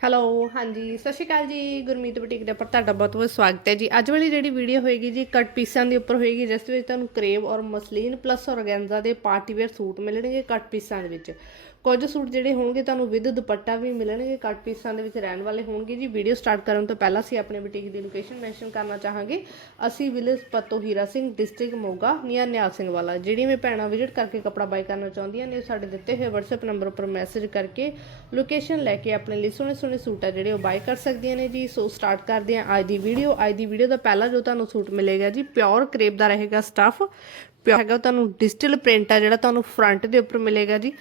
Hello, ਹਾਂਜੀ, ਸਤਿ ਸ਼੍ਰੀ ਅਕਾਲ ਜੀ, ਗੁਰਮੀਤ ਬੁਟੀਕ ਦੇ ਉੱਪਰ ਤੁਹਾਡਾ ਬਹੁਤ ਬਹੁਤ ਸਵਾਗਤ ਹੈ ਜੀ। ਅੱਜ ਵਾਲੀ ਜਿਹੜੀ ਵੀਡੀਓ ਹੋਏਗੀ ਜੀ, ਕੱਟ ਪੀਸਾਂ ਦੇ ਉੱਪਰ ਹੋਏਗੀ, ਜਿਸ ਵਿੱਚ ਤੁਹਾਨੂੰ ਕਰੇਵ ਔਰ ਮਸਲੀਨ ਪਲੱਸ ਔਰਗੈਂਜ਼ਾ ਦੇ ਪਾਰਟੀ ਵੇਅਰ ਸੂਟ ਮਿਲਣਗੇ ਕੱਟ ਪੀਸਾਂ ਦੇ ਵਿੱਚ। ਕੁਝ ਸੂਟ ਜਿਹੜੇ ਹੋਣਗੇ ਤੁਹਾਨੂੰ ਵਿਦ ਦੁਪੱਟਾ ਵੀ ਮਿਲਣਗੇ ਕੱਟ ਪੀਸਾਂ ਦੇ ਵਿੱਚ ਰਹਿਣ ਵਾਲੇ ਹੋਣਗੇ ਜੀ। ਵੀਡੀਓ ਸਟਾਰਟ ਕਰਨ ਤੋਂ ਪਹਿਲਾਂ ਅਸੀਂ ਆਪਣੇ ਬੁਟੀਕ ਦੀ ਲੋਕੇਸ਼ਨ ਮੈਂਸ਼ਨ ਕਰਨਾ ਚਾਹਾਂਗੇ। ਅਸੀਂ village Patto Hira Singh district Moga near Nihal Singh Wala. ਜਿਹੜੀ ਵੀ ਭੈਣਾਂ ਵਿਜ਼ਿਟ ਕਰਕੇ ਕੱਪੜਾ ਬਾਈ ਕਰਨਾ ਚਾਹੁੰਦੀਆਂ ਨੇ, ਉਹ ਸਾਡੇ ਦਿੱਤੇ ਹੋਏ WhatsApp ਨੰਬਰ ਉੱਪਰ ਮੈਸੇਜ ਕਰਕੇ ਲੋਕੇਸ਼ਨ ਲੈ ਕੇ ਆਪਣੇ ਲਈ ਸੋਹਣੇ ਸੋਹਣੇ ਸੂਟ ਆ ਜਿਹੜੇ ਉਹ ਬਾਈ ਕਰ ਸਕਦੀਆਂ ਨੇ ਜੀ। ਸੋ ਸਟਾਰਟ ਕਰਦੇ ਹਾਂ ਅੱਜ ਦੀ ਵੀਡੀਓ ਅੱਜ ਦੀ ਵੀਡੀਓ ਦਾ ਪਹਿਲਾ ਜੋ ਤੁਹਾਨੂੰ ਸੂਟ ਮਿਲੇਗਾ ਜੀ ਪਿਓਰ ਕਰੇਪ ਦਾ ਰਹੇਗਾ ਸਟਫ ਪਿਓਰ ਹੈਗਾ ਤੁਹਾਨੂੰ ਡਿਜੀਟਲ ਪ੍ਰਿੰਟ ਆ ਜਿਹੜਾ ਤੁਹਾਨੂੰ ਫਰੰਟ ਦੇ ਉੱਪਰ ਮਿਲੇਗਾ ਜੀ।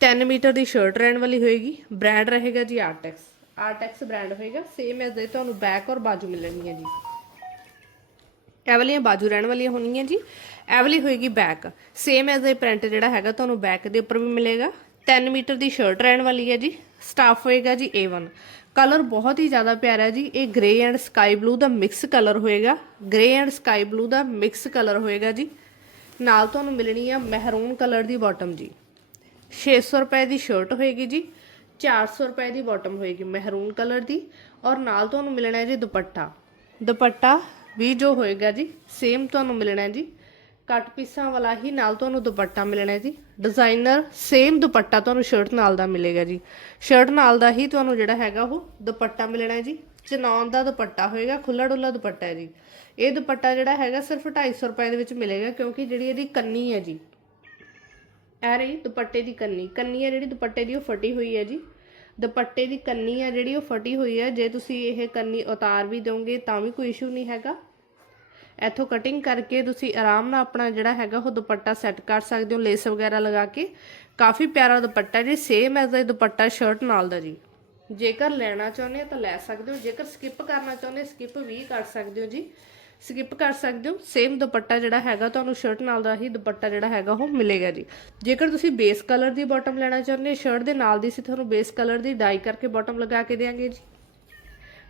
10 ਮੀਟਰ ਦੀ ਸ਼ਰਟ ਰਹਿਣ ਵਾਲੀ ਹੋਏਗੀ। ਬ੍ਰਾਂਡ ਰਹੇਗਾ ਜੀ ਆਰਟੈਕਸ ਆਰਟੈਕਸ ਬ੍ਰਾਂਡ ਹੋਏਗਾ। ਸੇਮ ਐਜ਼ ਦੇ ਤੁਹਾਨੂੰ ਬੈਕ ਔਰ ਬਾਜੂ ਮਿਲਣਗੀਆਂ ਜੀ। ਇਹ ਵਾਲੀਆਂ ਬਾਜੂ ਰਹਿਣ ਵਾਲੀਆਂ ਹੋਣਗੀਆਂ ਜੀ। ਇਹ ਵਾਲੀ ਹੋਏਗੀ ਬੈਕ ਸੇਮ ਐਜ਼ ਇਹ ਪ੍ਰਿੰਟ ਜਿਹੜਾ ਹੈਗਾ ਤੁਹਾਨੂੰ ਬੈਕ ਦੇ ਉੱਪਰ ਵੀ ਮਿਲੇਗਾ। 3 ਮੀਟਰ ਦੀ ਸ਼ਰਟ ਰਹਿਣ ਵਾਲੀ ਹੈ ਜੀ। ਸਟਾਫ ਹੋਏਗਾ ਜੀ A1 ਕਲਰ ਬਹੁਤ ਹੀ ਜ਼ਿਆਦਾ ਪਿਆਰਾ ਹੈ ਜੀ। ਇਹ ਗ੍ਰੇ ਐਂਡ ਸਕਾਈ ਬਲੂ ਦਾ ਮਿਕਸ ਕਲਰ ਹੋਏਗਾ। ਗ੍ਰੇ ਐਂਡ ਸਕਾਈ ਬਲੂ ਦਾ ਮਿਕਸ ਕਲਰ ਹੋਏਗਾ ਜੀ। ਨਾਲ ਤੁਹਾਨੂੰ ਮਿਲਣੀ ਆ ਮਹਿਰੂਨ ਕਲਰ ਦੀ ਬਾਟਮ ਜੀ। 600 ਰੁਪਏ ਦੀ ਸ਼ਰਟ ਹੋਏਗੀ ਜੀ 400 ਰੁਪਏ ਦੀ ਬਾਟਮ ਹੋਏਗੀ ਮਹਿਰੂਨ ਕਲਰ ਦੀ ਔਰ ਨਾਲ ਤੁਹਾਨੂੰ ਮਿਲਣਾ ਹੈ ਜੀ ਦੁਪੱਟਾ। ਦੁਪੱਟਾ ਵੀ ਜੋ ਹੋਏਗਾ ਜੀ ਸੇਮ ਤੁਹਾਨੂੰ ਮਿਲਣਾ ਹੈ ਜੀ। ਕੱਟ ਪੀਸਾਂ ਵਾਲਾ ਹੀ ਨਾਲ ਤੁਹਾਨੂੰ ਦੁਪੱਟਾ ਮਿਲਣਾ ਹੈ ਜੀ। ਡਿਜ਼ਾਈਨਰ ਸੇਮ ਦੁਪੱਟਾ ਤੁਹਾਨੂੰ ਸ਼ਰਟ ਨਾਲ ਦਾ ਮਿਲੇਗਾ ਜੀ। ਸ਼ਰਟ ਨਾਲ ਦਾ ਹੀ ਤੁਹਾਨੂੰ ਜਿਹੜਾ ਹੈਗਾ ਉਹ ਦੁਪੱਟਾ ਮਿਲਣਾ ਹੈ ਜੀ। ਚਨੌਨ ਦਾ ਦੁਪੱਟਾ ਹੋਏਗਾ ਖੁੱਲਾ ਡੁੱਲਾ ਦੁਪੱਟਾ ਹੈ ਜੀ। ਇਹ ਦੁਪੱਟਾ ਜਿਹੜਾ ਹੈਗਾ ਸਿਰਫ 250 ਰੁਪਏ ਦੇ ਵਿੱਚ ਮਿਲੇਗਾ ਕਿਉਂਕਿ ਜਿਹੜੀ ਇਹਦੀ ਕੰਨੀ ਹੈ ਜੀ ਇਹ ਰਹੀ ਦੁਪੱਟੇ ਦੀ ਕੰਨੀ। ਕੰਨੀ ਹੈ ਜਿਹੜੀ ਦੁਪੱਟੇ ਦੀ ਉਹ ਫਟੀ ਹੋਈ ਹੈ ਜੀ। ਦੁਪੱਟੇ ਦੀ ਕੰਨੀ ਹੈ ਜਿਹੜੀ ਉਹ ਫਟੀ ਹੋਈ ਹੈ। ਜੇ ਤੁਸੀਂ ਇਹ ਕੰਨੀ ਉਤਾਰ ਵੀ ਦੋਗੇ ਤਾਂ ਵੀ ਕੋਈ ਇਸ਼ੂ ਨਹੀਂ ਹੈਗਾ। ਇੱਥੋਂ ਕਟਿੰਗ ਕਰਕੇ ਤੁਸੀਂ ਆਰਾਮ ਨਾਲ ਆਪਣਾ ਜਿਹੜਾ ਹੈਗਾ ਉਹ ਦੁਪੱਟਾ ਸੈੱਟ ਕਰ ਸਕਦੇ ਹੋ ਲੇਸ ਵਗੈਰਾ ਲਗਾ ਕੇ। ਕਾਫੀ ਪਿਆਰਾ ਦੁਪੱਟਾ ਜੀ ਸੇਮ ਐਜ਼ ਇਹ ਦੁਪੱਟਾ ਸ਼ਰਟ ਨਾਲ ਦਾ ਜੀ। ਜੇਕਰ ਲੈਣਾ ਚਾਹੁੰਦੇ ਹੋ ਤਾਂ ਲੈ ਸਕਦੇ ਹੋ, ਜੇਕਰ ਸਕਿਪ ਕਰਨਾ ਚਾਹੁੰਦੇ ਸਕਿਪ ਵੀ ਕਰ ਸਕਦੇ ਹੋ ਜੀ। ਸਕਿਪ ਕਰ ਸਕਦੇ ਹੋ। ਸੇਮ ਦੁਪੱਟਾ ਜਿਹੜਾ ਹੈਗਾ ਤੁਹਾਨੂੰ ਸ਼ਰਟ ਨਾਲ ਦਾ ਹੀ ਦੁਪੱਟਾ ਜਿਹੜਾ ਹੈਗਾ ਉਹ ਮਿਲੇਗਾ ਜੀ। ਜੇਕਰ ਤੁਸੀਂ ਬੇਸ ਕਲਰ ਦੀ ਬਾਟਮ ਲੈਣਾ ਚਾਹੁੰਦੇ ਹੋ ਸ਼ਰਟ ਦੇ ਨਾਲ ਦੀ ਸੀ ਤੁਹਾਨੂੰ ਬੇਸ ਕਲਰ ਦੀ ਡਾਈ ਕਰਕੇ ਬਾਟਮ ਲਗਾ ਕੇ ਦੇਵਾਂਗੇ ਜੀ।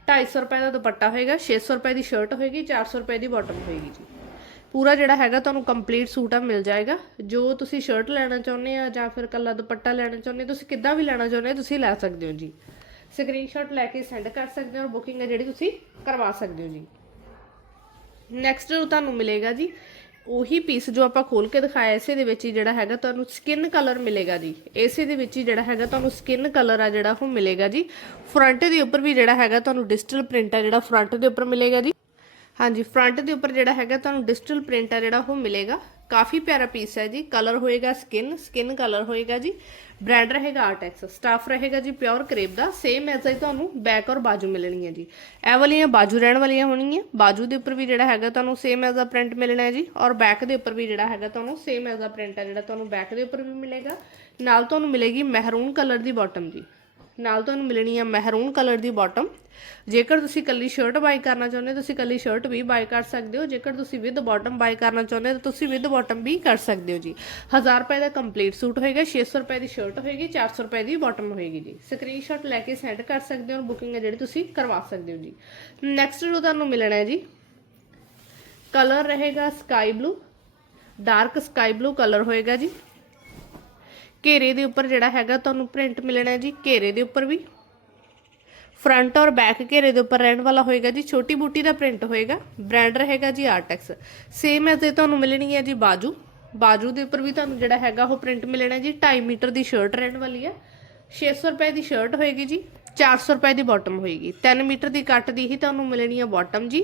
250 ਰੁਪਏ ਦਾ ਦੁਪੱਟਾ ਹੋਏਗਾ 600 ਰੁਪਏ ਦੀ ਸ਼ਰਟ ਹੋਏਗੀ 400 ਰੁਪਏ ਦੀ ਬਾਟਮ ਹੋਏਗੀ ਜੀ। ਪੂਰਾ ਜਿਹੜਾ ਹੈਗਾ ਤੁਹਾਨੂੰ ਕੰਪਲੀਟ ਸੂਟ ਆ ਮਿਲ ਜਾਏਗਾ। ਜੋ ਤੁਸੀਂ ਸ਼ਰਟ ਲੈਣਾ ਚਾਹੁੰਦੇ ਆ ਜਾਂ ਫਿਰ ਕੱਲਾ ਦੁਪੱਟਾ ਲੈਣਾ ਚਾਹੁੰਦੇ ਹੋ, ਤੁਸੀਂ ਕਿੱਦਾਂ ਵੀ ਲੈਣਾ ਚਾਹੁੰਦੇ ਹੋ ਤੁਸੀਂ ਲੈ ਸਕਦੇ ਹੋ ਜੀ। ਸਕਰੀਨਸ਼ਾਟ ਲੈ ਕੇ ਸੈਂਡ ਕਰ ਸਕਦੇ ਹੋ ਔਰ ਬੁਕਿੰਗ ਹੈ ਜਿਹੜੀ ਤੁਸੀਂ ਕਰਵਾ ਸਕਦੇ ਹੋ ਜੀ। ਨੈਕਸਟ ਤੁਹਾਨੂੰ ਮਿਲੇਗਾ ਜੀ, ਉਹੀ ਪੀਸ ਜੋ ਆਪਾਂ ਖੋਲ ਕੇ ਦਿਖਾਇਆ, ਇਸੇ ਦੇ ਵਿੱਚ ਹੀ ਜਿਹੜਾ ਹੈਗਾ ਤੁਹਾਨੂੰ ਸਕਿਨ ਕਲਰ ਮਿਲੇਗਾ ਜੀ। ਇਸੇ ਦੇ ਵਿੱਚ ਹੀ ਜਿਹੜਾ ਹੈਗਾ ਤੁਹਾਨੂੰ ਸਕਿਨ ਕਲਰ ਆ ਜਿਹੜਾ, ਉਹ ਮਿਲੇਗਾ ਜੀ। ਫਰੰਟ ਦੇ ਉੱਪਰ ਵੀ ਜਿਹੜਾ ਹੈਗਾ ਤੁਹਾਨੂੰ ਡਿਜੀਟਲ ਪ੍ਰਿੰਟ ਆ ਜਿਹੜਾ ਫਰੰਟ ਦੇ ਉੱਪਰ ਮਿਲੇਗਾ ਜੀ। ਹਾਂਜੀ ਫਰੰਟ ਦੇ ਉੱਪਰ ਜਿਹੜਾ ਹੈਗਾ ਤੁਹਾਨੂੰ ਡਿਜੀਟਲ ਪ੍ਰਿੰਟ ਆ ਜਿਹੜਾ, ਉਹ ਮਿਲੇਗਾ। ਕਾਫੀ ਪਿਆਰਾ ਪੀਸ ਹੈ ਜੀ। ਕਲਰ ਹੋਏਗਾ ਸਕਿਨ ਸਕਿਨ ਕਲਰ ਹੋਏਗਾ ਜੀ। ਬ੍ਰਾਂਡ ਰਹੇਗਾ ਆਰਟੈਕਸ ਸਟਾਫ ਰਹੇਗਾ ਜੀ ਪਿਓਰ ਕਰੇਪ ਦਾ। ਸੇਮ ਐਜ਼ ਹੀ ਤੁਹਾਨੂੰ ਬੈਕ ਔਰ ਬਾਜੂ ਮਿਲਣਗੀਆਂ ਜੀ। ਇਹ ਵਾਲੀਆਂ ਬਾਜੂ ਰਹਿਣ ਵਾਲੀਆਂ ਹੋਣਗੀਆਂ। ਬਾਜੂ ਦੇ ਉੱਪਰ ਵੀ ਜਿਹੜਾ ਹੈਗਾ ਤੁਹਾਨੂੰ ਸੇਮ ਐਜ਼ ਦਾ ਪ੍ਰਿੰਟ ਮਿਲਣਾ ਹੈ ਜੀ। ਔਰ ਬੈਕ ਦੇ ਉੱਪਰ ਵੀ ਜਿਹੜਾ ਹੈਗਾ ਤੁਹਾਨੂੰ ਸੇਮ ਐਜ਼ ਦਾ ਪ੍ਰਿੰਟ ਹੈ, ਜਿਹੜਾ ਤੁਹਾਨੂੰ ਬੈਕ ਦੇ ਉੱਪਰ ਵੀ ਮਿਲੇਗਾ। ਨਾਲ ਤੁਹਾਨੂੰ ਮਿਲੇਗੀ ਮਹਿਰੂਨ ਕਲਰ ਦੀ ਬਾਟਮ ਜੀ। ਨਾਲ ਤੁਹਾਨੂੰ ਮਿਲਣੀ ਹੈ ਮਹਿਰੂਨ ਕਲਰ ਦੀ ਬਾਟਮ ਜੇਕਰ ਤੁਸੀਂ ਕੱਲੀ ਸ਼ਰਟ ਬਾਈ ਕਰਨਾ ਚਾਹੁੰਦੇ ਹੋ, ਤੁਸੀਂ ਕੱਲੀ ਸ਼ਰਟ ਵੀ ਬਾਈ ਕਰ ਸਕਦੇ ਹੋ। ਜੇਕਰ ਤੁਸੀਂ ਵਿਦ ਬਾਟਮ ਬਾਈ ਕਰਨਾ ਚਾਹੁੰਦੇ ਹੋ, ਤਾਂ ਤੁਸੀਂ ਵਿਦ ਬਾਟਮ ਵੀ ਕਰ ਸਕਦੇ ਹੋ ਜੀ। 1000 ਰੁਪਏ ਦਾ ਕੰਪਲੀਟ ਸੂਟ ਹੋਏਗਾ 600 ਰੁਪਏ ਦੀ ਸ਼ਰਟ ਹੋਏਗੀ 400 ਰੁਪਏ ਦੀ ਬਾਟਮ ਹੋਏਗੀ ਜੀ। ਸਕਰੀਨਸ਼ਾਟ ਲੈ ਕੇ ਸੈਂਡ ਕਰ ਸਕਦੇ ਹੋ ਬੁਕਿੰਗ ਹੈ ਜਿਹੜੀ ਤੁਸੀਂ ਕਰਵਾ ਸਕਦੇ ਹੋ ਜੀ। ਨੈਕਸਟ ਜੋ ਤੁਹਾਨੂੰ ਮਿਲਣਾ ਹੈ ਜੀ ਕਲਰ ਰਹੇਗਾ sky blue dark sky blue colour ਹੋਏਗਾ ਜੀ। ਘੇਰੇ ਦੇ ਉੱਪਰ ਜਿਹੜਾ ਹੈਗਾ ਤੁਹਾਨੂੰ ਪ੍ਰਿੰਟ ਮਿਲਣਾ ਹੈ ਜੀ, ਘੇਰੇ ਦੇ ਉੱਪਰ ਵੀ। ਫਰੰਟ ਔਰ ਬੈਕ ਘੇਰੇ ਦੇ ਉੱਪਰ ਰਹਿਣ ਵਾਲਾ ਹੋਏਗਾ ਜੀ, ਛੋਟੀ ਬੂਟੀ ਦਾ ਪ੍ਰਿੰਟ ਹੋਏਗਾ ਬ੍ਰਾਂਡ ਰਹੇਗਾ ਜੀ ਆਰਟੈਕਸ ਸੇਮ ਐਜ਼ ਇਹ ਤੁਹਾਨੂੰ ਮਿਲਣੀ ਹੈ ਜੀ ਬਾਜੂ। ਬਾਜੂ ਦੇ ਉੱਪਰ ਵੀ ਤੁਹਾਨੂੰ ਜਿਹੜਾ ਹੈਗਾ ਉਹ ਪ੍ਰਿੰਟ ਮਿਲਣਾ ਜੀ 2.5 ਮੀਟਰ ਦੀ ਸ਼ਰਟ ਰਹਿਣ ਵਾਲੀ ਹੈ। 600 ਰੁਪਏ ਦੀ ਸ਼ਰਟ ਹੋਏਗੀ ਜੀ 400 ਰੁਪਏ ਦੀ ਬਾਟਮ ਹੋਏਗੀ। 3 ਮੀਟਰ ਦੀ ਕੱਟ ਦੀ ਹੀ ਤੁਹਾਨੂੰ ਮਿਲਣੀ ਹੈ ਬਾਟਮ ਜੀ।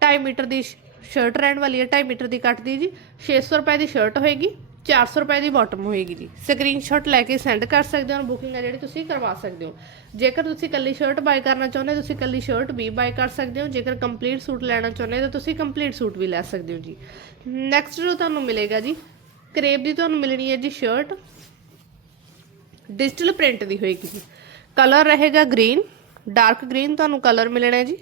2.5 ਮੀਟਰ ਦੀ ਸ਼ਰਟ ਰਹਿਣ ਵਾਲੀ ਹੈ 2.5 ਮੀਟਰ ਦੀ ਕੱਟ ਦੀ ਜੀ। 600 ਰੁਪਏ ਦੀ ਸ਼ਰਟ ਹੋਏਗੀ। 400 ਰੁਪਏ ਦੀ ਬਾਟਮ ਹੋਏਗੀ ਜੀ। ਸਕਰੀਨਸ਼ਾਟ ਲੈ ਕੇ ਸੈਂਡ ਕਰ ਸਕਦੇ ਹੋ ਬੁਕਿੰਗ ਹੈ ਜਿਹੜੀ ਤੁਸੀਂ ਕਰਵਾ ਸਕਦੇ ਹੋ। ਜੇਕਰ ਤੁਸੀਂ ਕੱਲੀ ਸ਼ਰਟ ਬਾਈ ਕਰਨਾ ਚਾਹੁੰਦੇ ਹੋ, ਤੁਸੀਂ ਕੱਲੀ ਸ਼ਰਟ ਵੀ ਬਾਈ ਕਰ ਸਕਦੇ ਹੋ। ਜੇਕਰ ਕੰਪਲੀਟ ਸੂਟ ਲੈਣਾ ਚਾਹੁੰਦੇ ਹੋ, ਤਾਂ ਤੁਸੀਂ ਕੰਪਲੀਟ ਸੂਟ ਵੀ ਲੈ ਸਕਦੇ ਹੋ ਜੀ। ਨੈਕਸਟ ਜੋ ਤੁਹਾਨੂੰ ਮਿਲੇਗਾ ਜੀ ਕਰੇਪ ਦੀ ਤੁਹਾਨੂੰ ਮਿਲਣੀ ਹੈ ਜੀ ਸ਼ਰਟ ਡਿਜੀਟਲ ਪ੍ਰਿੰਟ ਦੀ ਹੋਏਗੀ ਜੀ। ਕਲਰ ਰਹੇਗਾ ਗ੍ਰੀਨ ਡਾਰਕ ਗ੍ਰੀਨ ਤੁਹਾਨੂੰ ਕਲਰ ਮਿਲਣਾ ਹੈ ਜੀ।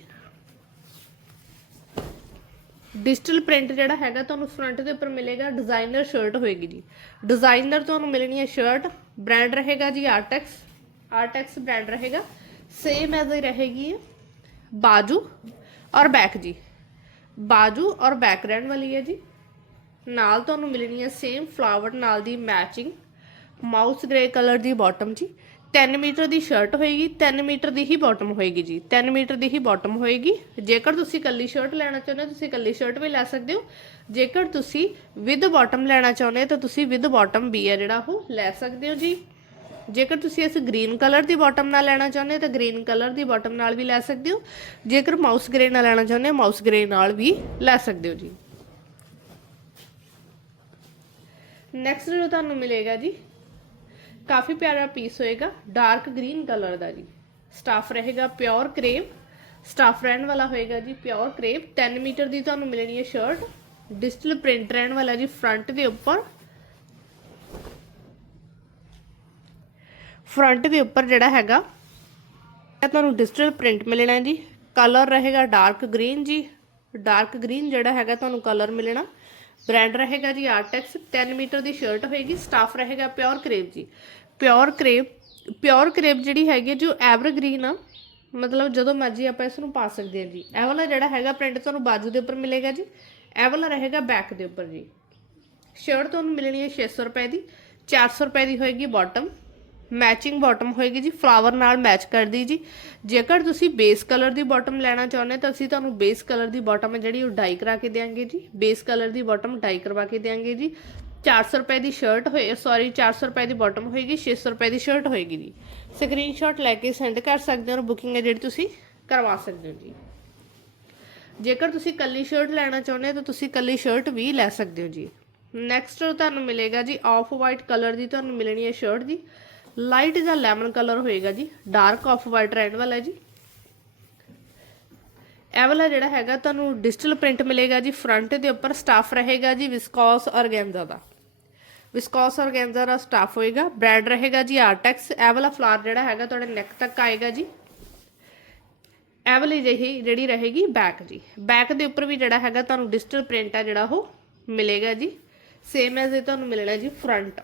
ਡਿਜੀਟਲ ਪ੍ਰਿੰਟ ਜਿਹੜਾ ਹੈਗਾ ਤੁਹਾਨੂੰ ਫਰੰਟ ਦੇ ਉੱਪਰ ਮਿਲੇਗਾ ਡਿਜ਼ਾਈਨਰ ਸ਼ਰਟ ਹੋਏਗੀ ਜੀ। ਡਿਜ਼ਾਈਨਰ ਤੁਹਾਨੂੰ ਮਿਲਣੀ ਹੈ ਸ਼ਰਟ ਬ੍ਰਾਂਡ ਰਹੇਗਾ ਜੀ ਆਰਟੈਕਸ ਆਰਟੈਕਸ ਬ੍ਰਾਂਡ ਰਹੇਗਾ। ਸੇਮ ਐਜ਼ ਹੀ ਰਹੇਗੀ ਬਾਜੂ ਔਰ ਬੈਕ ਜੀ। ਬਾਜੂ ਔਰ ਬੈਕ ਰਹਿਣ ਵਾਲੀ ਹੈ ਜੀ। ਨਾਲ ਤੁਹਾਨੂੰ ਮਿਲਣੀ ਹੈ ਸੇਮ ਫਲਾਵਰ ਨਾਲ ਦੀ ਮੈਚਿੰਗ ਮਾਊਸ ਗ੍ਰੇ ਕਲਰ ਦੀ ਬਾਟਮ ਜੀ। 3 ਮੀਟਰ ਦੀ ਸ਼ਰਟ ਹੋਏਗੀ 3 ਮੀਟਰ ਦੀ ਹੀ ਬਾਟਮ ਹੋਏਗੀ ਜੀ। 3 ਮੀਟਰ ਦੀ ਹੀ ਬਾਟਮ ਹੋਏਗੀ। ਜੇਕਰ ਤੁਸੀਂ ਕੱਲੀ ਸ਼ਰਟ ਲੈਣਾ ਚਾਹੁੰਦੇ ਹੋ, ਤੁਸੀਂ ਕੱਲੀ ਸ਼ਰਟ ਵੀ ਲੈ ਸਕਦੇ ਹੋ। ਜੇਕਰ ਤੁਸੀਂ ਵਿਦ ਬਾਟਮ ਲੈਣਾ ਚਾਹੁੰਦੇ ਹੋ, ਤਾਂ ਤੁਸੀਂ ਵਿਦ ਬਾਟਮ ਵੀ ਹੈ ਜਿਹੜਾ ਉਹ ਲੈ ਸਕਦੇ ਹੋ ਜੀ। ਜੇਕਰ ਤੁਸੀਂ ਇਸ ਗ੍ਰੀਨ ਕਲਰ ਦੀ ਬਾਟਮ ਨਾਲ ਲੈਣਾ ਚਾਹੁੰਦੇ ਹੋ, ਤਾਂ ਗ੍ਰੀਨ ਕਲਰ ਦੀ ਬਾਟਮ ਨਾਲ ਵੀ ਲੈ ਸਕਦੇ ਹੋ। ਜੇਕਰ ਮਾਊਸ ਗ੍ਰੇ ਨਾਲ ਲੈਣਾ ਚਾਹੁੰਦੇ ਹੋ ਮਾਊਸ ਗ੍ਰੇ ਨਾਲ ਵੀ ਲੈ ਸਕਦੇ ਹੋ ਜੀ। ਨੈਕਸਟ ਜੋ ਤੁਹਾਨੂੰ ਮਿਲੇਗਾ ਜੀ ਕਾਫੀ ਪਿਆਰਾ ਪੀਸ ਹੋਏਗਾ ਡਾਰਕ ਗ੍ਰੀਨ ਕਲਰ ਦਾ ਜੀ। ਸਟਾਫ ਰਹੇਗਾ ਪਿਓਰ ਕਰੇਵ ਸਟਾਫ ਰਹਿਣ ਵਾਲਾ ਹੋਏਗਾ ਜੀ ਪਿਓਰ ਕਰੇਵ 3 ਮੀਟਰ ਦੀ ਤੁਹਾਨੂੰ ਮਿਲਣੀ ਹੈ ਸ਼ਰਟ ਡਿਜੀਟਲ ਪ੍ਰਿੰਟ ਰਹਿਣ ਵਾਲਾ ਜੀ ਫਰੰਟ ਦੇ ਉੱਪਰ। ਫਰੰਟ ਦੇ ਉੱਪਰ ਜਿਹੜਾ ਹੈਗਾ ਤੁਹਾਨੂੰ ਡਿਜੀਟਲ ਪ੍ਰਿੰਟ ਮਿਲਣਾ ਜੀ। ਕਲਰ ਰਹੇਗਾ ਡਾਰਕ ਗ੍ਰੀਨ ਜੀ। ਡਾਰਕ ਗ੍ਰੀਨ ਜਿਹੜਾ ਹੈਗਾ ਤੁਹਾਨੂੰ ਕਲਰ ਮਿਲਣਾ। ਬ੍ਰਾਂਡ ਰਹੇਗਾ ਜੀ ਆਰਟੈਕਸ 10 ਮੀਟਰ ਦੀ ਸ਼ਰਟ ਹੋਏਗੀ। ਸਟਾਫ ਰਹੇਗਾ ਪਿਓਰ ਕਰੇਵ ਜੀ। ਪਿਓਰ ਕਰੇਪ ਪਿਓਰ ਕਰੇਪ ਜਿਹੜੀ ਹੈਗੀ ਜੋ ਐਵਰ ਗ੍ਰੀਨ ਆ, ਮਤਲਬ ਜਦੋਂ ਮਰਜ਼ੀ ਆਪਾਂ ਇਸ ਨੂੰ ਪਾ ਸਕਦੇ ਹਾਂ ਜੀ। ਇਹ ਵਾਲਾ ਜਿਹੜਾ ਹੈਗਾ ਪ੍ਰਿੰਟ ਤੁਹਾਨੂੰ ਬਾਜੂ ਦੇ ਉੱਪਰ ਮਿਲੇਗਾ ਜੀ। ਇਹ ਵਾਲਾ ਰਹੇਗਾ ਬੈਕ ਦੇ ਉੱਪਰ ਜੀ। ਸ਼ਰਟ ਤੁਹਾਨੂੰ ਮਿਲਣੀ ਹੈ 600 ਰੁਪਏ ਦੀ 400 ਰੁਪਏ ਦੀ ਹੋਏਗੀ ਬਾਟਮ ਮੈਚਿੰਗ ਬਾਟਮ ਹੋਏਗੀ ਜੀ ਫਲਾਵਰ ਨਾਲ ਮੈਚ ਕਰਦੀ ਜੀ। ਜੇਕਰ ਤੁਸੀਂ ਬੇਸ ਕਲਰ ਦੀ ਬਾਟਮ ਲੈਣਾ ਚਾਹੁੰਦੇ ਤਾਂ ਅਸੀਂ ਤੁਹਾਨੂੰ ਬੇਸ ਕਲਰ ਦੀ ਬਾਟਮ ਹੈ ਜਿਹੜੀ ਉਹ ਡਾਈ ਕਰਾ ਕੇ ਦੇਵਾਂਗੇ ਜੀ। ਬੇਸ ਕਲਰ ਦੀ ਬਾਟਮ ਡਾਈ ਕਰਵਾ ਕੇ ਦੇਵਾਂਗੇ ਜੀ। 400 ਰੁਪਏ ਦੀ ਸ਼ਰਟ ਹੋਏ ਸੌਰੀ 400 ਰੁਪਏ ਦੀ ਬਾਟਮ ਹੋਏਗੀ 600 ਰੁਪਏ ਦੀ ਸ਼ਰਟ ਹੋਏਗੀ ਜੀ। ਸਕਰੀਨਸ਼ਾਟ ਲੈ ਕੇ ਸੈਂਡ ਕਰ ਸਕਦੇ ਹੋ ਔਰ ਬੁਕਿੰਗ ਹੈ ਜਿਹੜੀ ਤੁਸੀਂ ਕਰਵਾ ਸਕਦੇ ਹੋ ਜੀ। ਜੇਕਰ ਤੁਸੀਂ ਕੱਲੀ ਸ਼ਰਟ ਲੈਣਾ ਚਾਹੁੰਦੇ ਹੋ, ਤਾਂ ਤੁਸੀਂ ਕੱਲੀ ਸ਼ਰਟ ਵੀ ਲੈ ਸਕਦੇ ਹੋ ਜੀ। ਨੈਕਸਟ ਤੁਹਾਨੂੰ ਮਿਲੇਗਾ ਜੀ ਆਫ ਵਾਈਟ ਕਲਰ ਦੀ ਤੁਹਾਨੂੰ ਮਿਲਣੀ ਹੈ ਸ਼ਰਟ ਜੀ। ਲਾਈਟ ਜਾਂ ਲੈਮਨ ਕਲਰ ਹੋਏਗਾ ਜੀ ਡਾਰਕ ਆਫ ਵਾਈਟ ਰੈਡ ਵਾਲਾ ਜੀ। ਇਹ ਵਾਲਾ ਜਿਹੜਾ ਹੈਗਾ, ਤੁਹਾਨੂੰ ਡਿਜੀਟਲ ਪ੍ਰਿੰਟ ਮਿਲੇਗਾ ਜੀ ਫਰੰਟ ਦੇ ਉੱਪਰ ਸਟਾਫ ਰਹੇਗਾ ਜੀ ਵਿਸਕੋਸ ਔਰਗੈਂਜ਼ਾ ਦਾ। ਵਿਸਕੋਸ ਔਰਗੈਂਜ਼ਾ ਦਾ ਸਟਾਫ ਹੋਏਗਾ ਬ੍ਰੈਡ ਰਹੇਗਾ ਜੀ ਆਰਟੈਕਸ ਇਹ ਵਾਲਾ ਫਲਾਰ ਜਿਹੜਾ ਹੈਗਾ ਤੁਹਾਡੇ ਨੈਕ ਤੱਕ ਆਏਗਾ ਜੀ। ਇਹ ਵਾਲੀ ਜਿਹੀ ਜਿਹੜੀ ਰਹੇਗੀ ਬੈਕ ਜੀ। ਬੈਕ ਦੇ ਉੱਪਰ ਵੀ ਜਿਹੜਾ ਹੈਗਾ ਤੁਹਾਨੂੰ ਡਿਜੀਟਲ ਪ੍ਰਿੰਟ ਆ ਜਿਹੜਾ ਉਹ ਮਿਲੇਗਾ ਜੀ। ਸੇਮ ਐਜ਼ ਇਹ ਤੁਹਾਨੂੰ ਮਿਲਣਾ ਜੀ ਫਰੰਟ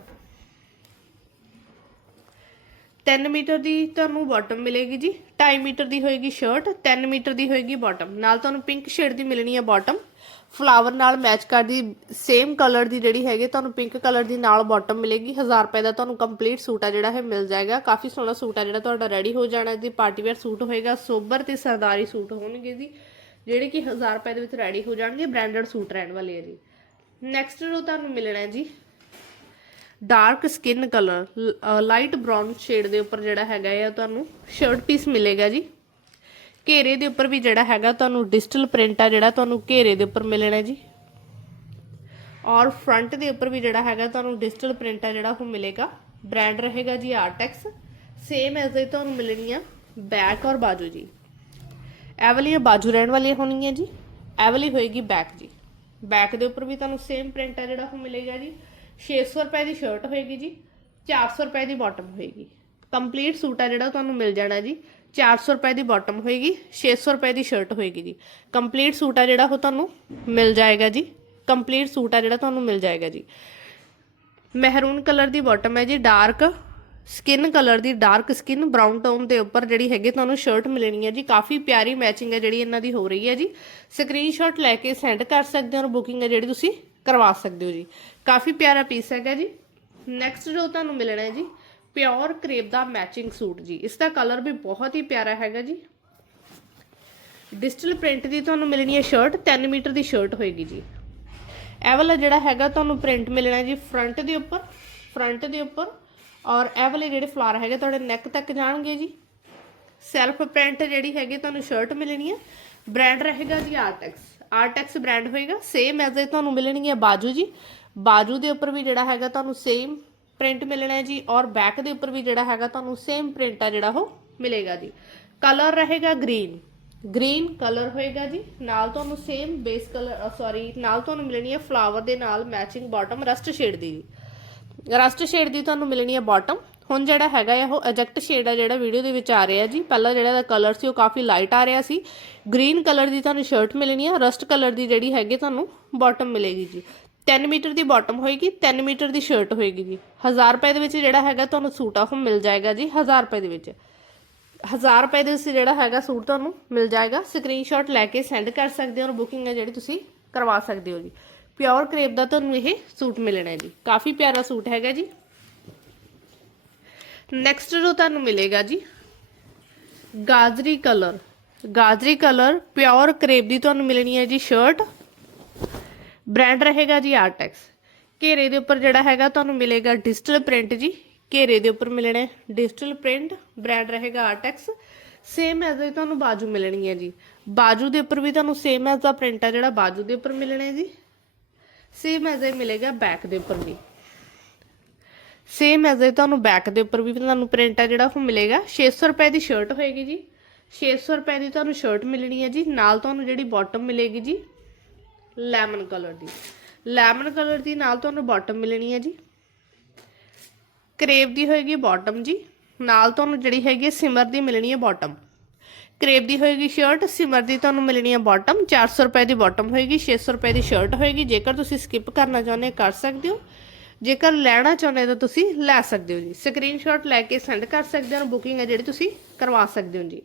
3 ਮੀਟਰ ਦੀ ਤੁਹਾਨੂੰ ਬਾਟਮ ਮਿਲੇਗੀ ਜੀ। 2.5 ਮੀਟਰ ਦੀ ਹੋਏਗੀ ਸ਼ਰਟ 3 ਮੀਟਰ ਦੀ ਹੋਏਗੀ ਬਾਟਮ ਨਾਲ ਤੁਹਾਨੂੰ ਪਿੰਕ ਸ਼ੇਡ ਦੀ ਮਿਲਣੀ ਹੈ ਬਾਟਮ ਫਲਾਵਰ ਨਾਲ ਮੈਚ ਕਰਦੀ ਸੇਮ ਕਲਰ ਦੀ ਜਿਹੜੀ ਹੈਗੀ ਤੁਹਾਨੂੰ ਪਿੰਕ ਕਲਰ ਦੀ ਨਾਲ ਬਾਟਮ ਮਿਲੇਗੀ। 1000 ਰੁਪਏ ਦਾ ਤੁਹਾਨੂੰ ਕੰਪਲੀਟ ਸੂਟ ਆ ਜਿਹੜਾ ਹੈ ਮਿਲ ਜਾਏਗਾ। ਕਾਫੀ ਸੋਹਣਾ ਸੂਟ ਆ ਜਿਹੜਾ, ਤੁਹਾਡਾ ਰੈਡੀ ਹੋ ਜਾਣਾ ਜੀ। ਪਾਰਟੀ ਵੇਅਰ ਸੂਟ ਹੋਏਗਾ, ਸੋਬਰ ਤੇ ਸਰਦਾਰੀ ਸੂਟ ਹੋਣਗੇ ਜੀ। ਜਿਹੜੇ ਕਿ 1000 ਰੁਪਏ ਦੇ ਵਿੱਚ ਰੈਡੀ ਹੋ ਜਾਣਗੇ ਬ੍ਰਾਂਡਡ ਸੂਟ ਰਹਿਣ ਵਾਲੇ ਆ ਜੀ। ਨੈਕਸਟ ਜੋ ਤੁਹਾਨੂੰ ਮਿਲਣਾ ਹੈ ਜੀ dark skin colour light brown shade ਦੇ ਉੱਪਰ ਜਿਹੜਾ ਹੈਗਾ ਇਹ ਤੁਹਾਨੂੰ ਸ਼ਰਟ ਪੀਸ ਮਿਲੇਗਾ ਜੀ। ਘੇਰੇ ਦੇ ਉੱਪਰ ਵੀ ਜਿਹੜਾ ਹੈਗਾ ਤੁਹਾਨੂੰ ਡਿਜੀਟਲ ਪ੍ਰਿੰਟ ਆ ਜਿਹੜਾ ਤੁਹਾਨੂੰ ਘੇਰੇ ਦੇ ਉੱਪਰ ਮਿਲਣਾ ਜੀ। ਔਰ ਫਰੰਟ ਦੇ ਉੱਪਰ ਵੀ ਜਿਹੜਾ ਹੈਗਾ ਤੁਹਾਨੂੰ ਡਿਜੀਟਲ ਪ੍ਰਿੰਟ ਆ ਜਿਹੜਾ ਉਹ ਮਿਲੇਗਾ। ਬ੍ਰਾਂਡ ਰਹੇਗਾ ਜੀ ਆਰਟੈਕਸ ਸੇਮ ਐਜ਼ ਇਹ ਤੁਹਾਨੂੰ ਮਿਲਣੀਆਂ ਬੈਕ ਔਰ ਬਾਜੂ ਜੀ। ਇਹ ਵਾਲੀਆਂ ਬਾਜੂ ਰਹਿਣ ਵਾਲੀਆਂ ਹੋਣਗੀਆਂ ਜੀ। ਇਹ ਵਾਲੀ ਹੋਏਗੀ ਬੈਕ ਜੀ। ਬੈਕ ਦੇ ਉੱਪਰ ਵੀ ਤੁਹਾਨੂੰ ਸੇਮ ਪ੍ਰਿੰਟ ਆ ਜਿਹੜਾ ਉਹ ਮਿਲੇਗਾ ਜੀ। 600 ਰੁਪਏ ਦੀ ਸ਼ਰਟ ਹੋਏਗੀ ਜੀ। 400 ਰੁਪਏ ਦੀ ਬਾਟਮ ਹੋਏਗੀ। ਕੰਪਲੀਟ ਸੂਟ ਆ ਜਿਹੜਾ ਤੁਹਾਨੂੰ ਮਿਲ ਜਾਣਾ ਜੀ। 400 ਰੁਪਏ ਦੀ ਬਾਟਮ ਹੋਏਗੀ 600 ਰੁਪਏ ਦੀ ਸ਼ਰਟ ਹੋਏਗੀ ਜੀ। ਕੰਪਲੀਟ ਸੂਟ ਆ ਜਿਹੜਾ ਉਹ ਤੁਹਾਨੂੰ ਮਿਲ ਜਾਏਗਾ ਜੀ। ਕੰਪਲੀਟ ਸੂਟ ਆ ਜਿਹੜਾ ਤੁਹਾਨੂੰ ਮਿਲ ਜਾਏਗਾ ਜੀ। ਮਹਿਰੂਨ ਕਲਰ ਦੀ ਬਾਟਮ ਹੈ ਜੀ ਡਾਰਕ ਸਕਿਨ ਕਲਰ ਦੀ ਡਾਰਕ ਸਕਿਨ ਬ੍ਰਾਊਨ ਟੋਨ ਦੇ ਉੱਪਰ ਜਿਹੜੀ ਹੈਗੀ ਤੁਹਾਨੂੰ ਸ਼ਰਟ ਮਿਲਣੀ ਹੈ ਜੀ। ਕਾਫੀ ਪਿਆਰੀ ਮੈਚਿੰਗ ਹੈ ਜਿਹੜੀ ਇਹਨਾਂ ਦੀ ਹੋ ਰਹੀ ਹੈ ਜੀ। ਸਕਰੀਨਸ਼ਾਟ ਲੈ ਕੇ ਸੈਂਡ ਕਰ ਸਕਦੇ ਹੋ ਔਰ ਬੁਕਿੰਗ ਹੈ ਜਿਹੜੀ ਤੁਸੀਂ ਕਰਵਾ ਸਕਦੇ ਹੋ ਜੀ। ਕਾਫੀ ਪਿਆਰਾ ਪੀਸ ਹੈਗਾ ਜੀ। ਨੈਕਸਟ ਜੋ ਤੁਹਾਨੂੰ ਮਿਲਣਾ ਹੈ ਜੀ ਪਿਓਰ ਕਰੇਪ ਦਾ ਮੈਚਿੰਗ ਸੂਟ ਜੀ। ਇਸ ਦਾ ਕਲਰ ਵੀ ਬਹੁਤ ਹੀ ਪਿਆਰਾ ਹੈਗਾ ਜੀ। ਡਿਜੀਟਲ ਪ੍ਰਿੰਟ ਦੀ ਤੁਹਾਨੂੰ ਮਿਲਣੀ ਹੈ ਸ਼ਰਟ 3 ਮੀਟਰ ਦੀ ਸ਼ਰਟ ਹੋਏਗੀ ਜੀ। ਇਹ ਵਾਲਾ ਜਿਹੜਾ ਹੈਗਾ ਤੁਹਾਨੂੰ ਪ੍ਰਿੰਟ ਮਿਲਣਾ ਜੀ ਫਰੰਟ ਦੇ ਉੱਪਰ ਫਰੰਟ ਦੇ ਉੱਪਰ। ਔਰ ਇਹ ਵਾਲੇ ਜਿਹੜੇ ਫਲਾਰ ਹੈਗੇ ਤੁਹਾਡੇ ਨੈਕ ਤੱਕ ਜਾਣਗੇ ਜੀ। ਸੈਲਫ ਪ੍ਰਿੰਟ ਜਿਹੜੀ ਹੈਗੀ ਤੁਹਾਨੂੰ ਸ਼ਰਟ ਮਿਲਣੀ ਹੈ। ਬ੍ਰਾਂਡ ਰਹੇਗਾ ਜੀ ਆਰਟੈਕਸ ਆਰਟੈਕਸ ਬ੍ਰਾਂਡ ਹੋਏਗਾ। ਸੇਮ ਐਜ਼ ਇਹ ਤੁਹਾਨੂੰ ਮਿਲਣਗੀਆਂ ਬਾਜੂ ਜੀ। ਬਾਜੂ ਦੇ ਉੱਪਰ ਵੀ ਜਿਹੜਾ ਹੈਗਾ ਤੁਹਾਨੂੰ ਸੇਮ ਪ੍ਰਿੰਟ ਮਿਲਣਾ ਹੈ ਜੀ ਔਰ ਬੈਕ ਦੇ ਉੱਪਰ ਵੀ ਜਿਹੜਾ ਹੈਗਾ ਤੁਹਾਨੂੰ ਸੇਮ ਪ੍ਰਿੰਟ ਆ ਜਿਹੜਾ ਉਹ ਮਿਲੇਗਾ ਜੀ। ਕਲਰ ਰਹੇਗਾ ਗ੍ਰੀਨ ਗ੍ਰੀਨ ਕਲਰ ਹੋਏਗਾ ਜੀ। ਨਾਲ ਤੁਹਾਨੂੰ ਸੇਮ ਬੇਸ ਕਲਰ ਸੌਰੀ ਨਾਲ ਤੁਹਾਨੂੰ ਮਿਲਣੀ ਹੈ ਫਲਾਵਰ ਦੇ ਨਾਲ ਮੈਚਿੰਗ ਬਾਟਮ ਰਸਟ ਸ਼ੇਡ ਦੀ। ਜੀ ਰਸਟ ਸ਼ੇਡ ਦੀ ਤੁਹਾਨੂੰ ਮਿਲਣੀ ਹੈ ਬਾਟਮ ਹੁਣ ਜਿਹੜਾ ਹੈਗਾ ਆ ਉਹ ਐਜੈਕਟ ਸ਼ੇਡ ਆ ਜਿਹੜਾ ਵੀਡੀਓ ਦੇ ਵਿੱਚ ਆ ਰਿਹਾ ਜੀ। ਪਹਿਲਾਂ ਜਿਹੜਾ ਦਾ ਕਲਰ ਸੀ ਉਹ ਕਾਫੀ ਲਾਈਟ ਆ ਰਿਹਾ ਸੀ। ਗ੍ਰੀਨ ਕਲਰ ਦੀ ਤੁਹਾਨੂੰ ਸ਼ਰਟ ਮਿਲਣੀ ਹੈ ਰਸਟ ਕਲਰ ਦੀ ਜਿਹੜੀ ਹੈਗੀ ਤੁਹਾਨੂੰ ਬਾਟਮ ਮਿਲੇਗੀ ਜੀ। 3 ਮੀਟਰ ਦੀ ਬਾਟਮ ਹੋਏਗੀ 3 ਮੀਟਰ ਦੀ ਸ਼ਰਟ ਹੋਏਗੀ ਜੀ। 1000 ਰੁਪਏ ਦੇ ਵਿੱਚ ਜਿਹੜਾ ਹੈਗਾ ਤੁਹਾਨੂੰ ਸੂਟ ਆ ਉਹ ਮਿਲ ਜਾਏਗਾ ਜੀ 1000 ਰੁਪਏ ਦੇ ਵਿੱਚ। 1000 ਰੁਪਏ ਦੇ ਵਿੱਚ ਜਿਹੜਾ ਹੈਗਾ ਸੂਟ ਤੁਹਾਨੂੰ ਮਿਲ ਜਾਏਗਾ। ਸਕਰੀਨਸ਼ਾਟ ਲੈ ਕੇ ਸੈਂਡ ਕਰ ਸਕਦੇ ਹੋ ਔਰ ਬੁਕਿੰਗ ਹੈ ਜਿਹੜੀ ਤੁਸੀਂ ਕਰਵਾ ਸਕਦੇ ਹੋ ਜੀ। ਪਿਓਰ ਕਰੇਪ ਦਾ ਤੁਹਾਨੂੰ ਇਹ ਸੂਟ ਮਿਲਣਾ ਹੈ ਜੀ। ਕਾਫੀ ਪਿਆਰਾ ਸੂਟ ਹੈਗਾ ਜੀ। ਨੈਕਸਟ ਜੋ ਤੁਹਾਨੂੰ ਮਿਲੇਗਾ ਜੀ, ਗਾਜਰੀ ਕਲਰ। ਗਾਜਰੀ ਕਲਰ ਪਿਓਰ ਕਰੇਪ ਦੀ ਤੁਹਾਨੂੰ ਮਿਲਣੀ ਹੈ ਜੀ ਸ਼ਰਟ ਬ੍ਰਾਂਡ ਰਹੇਗਾ ਜੀ ਆਰਟੈਕਸ ਘੇਰੇ ਦੇ ਉੱਪਰ ਜਿਹੜਾ ਹੈਗਾ ਤੁਹਾਨੂੰ ਮਿਲੇਗਾ ਡਿਜੀਟਲ ਪ੍ਰਿੰਟ ਜੀ। ਘੇਰੇ ਦੇ ਉੱਪਰ ਮਿਲਣਾ ਡਿਜੀਟਲ ਪ੍ਰਿੰਟ ਬ੍ਰਾਂਡ ਰਹੇਗਾ ਆਰਟੈਕਸ ਸੇਮ ਐਜ਼ ਹੀ ਤੁਹਾਨੂੰ ਬਾਜੂ ਮਿਲਣੀ ਹੈ ਜੀ। ਬਾਜੂ ਦੇ ਉੱਪਰ ਵੀ ਤੁਹਾਨੂੰ ਸੇਮ ਐਜ਼ ਦਾ ਪ੍ਰਿੰਟ ਆ ਜਿਹੜਾ ਬਾਜੂ ਦੇ ਉੱਪਰ ਮਿਲਣਾ ਜੀ। ਸੇਮ ਐਜ਼ ਹੀ ਮਿਲੇਗਾ ਬੈਕ ਦੇ ਉੱਪਰ ਵੀ। ਸੇਮ ਐਜ਼ ਹੀ ਤੁਹਾਨੂੰ ਬੈਕ ਦੇ ਉੱਪਰ ਵੀ ਤੁਹਾਨੂੰ ਪ੍ਰਿੰਟ ਆ ਜਿਹੜਾ ਉਹ ਮਿਲੇਗਾ। 600 ਰੁਪਏ ਦੀ ਸ਼ਰਟ ਹੋਏਗੀ ਜੀ। 600 ਰੁਪਏ ਦੀ ਤੁਹਾਨੂੰ ਸ਼ਰਟ ਮਿਲਣੀ ਹੈ ਜੀ। ਨਾਲ ਤੁਹਾਨੂੰ ਜਿਹੜੀ ਬਾਟਮ ਮਿਲੇਗੀ ਜੀ। ਲੈਮਨ ਕਲਰ ਦੀ। ਲੈਮਨ ਕਲਰ ਦੀ ਨਾਲ ਤੁਹਾਨੂੰ ਬਾਟਮ ਮਿਲਣੀ ਹੈ ਜੀ। ਕਰੇਪ ਦੀ ਹੋਏਗੀ ਬਾਟਮ ਜੀ। ਨਾਲ ਤੁਹਾਨੂੰ ਜਿਹੜੀ ਹੈਗੀ ਹੈ ਸਿਮਰ ਦੀ ਮਿਲਣੀ ਹੈ ਬਾਟਮ ਕਰੇਪ ਦੀ ਹੋਏਗੀ ਸ਼ਰਟ ਸਿਮਰ ਦੀ ਤੁਹਾਨੂੰ ਮਿਲਣੀ ਹੈ ਬਾਟਮ 400 ਰੁਪਏ ਦੀ ਬਾਟਮ ਹੋਏਗੀ 600 ਰੁਪਏ ਦੀ ਸ਼ਰਟ ਹੋਏਗੀ। ਜੇਕਰ ਤੁਸੀਂ ਸਕਿਪ ਕਰਨਾ ਚਾਹੁੰਦੇ, ਕਰ ਸਕਦੇ ਹੋ। ਜੇਕਰ ਲੈਣਾ ਚਾਹੁੰਦੇ ਤਾਂ ਤੁਸੀਂ ਲੈ ਸਕਦੇ ਹੋ ਜੀ। ਸਕਰੀਨਸ਼ਾਟ ਲੈ ਕੇ ਸੈਂਡ ਕਰ ਸਕਦੇ ਹੋ ਬੁਕਿੰਗ ਹੈ ਜਿਹੜੀ ਤੁਸੀਂ ਕਰਵਾ ਸਕਦੇ ਹੋ ਜੀ।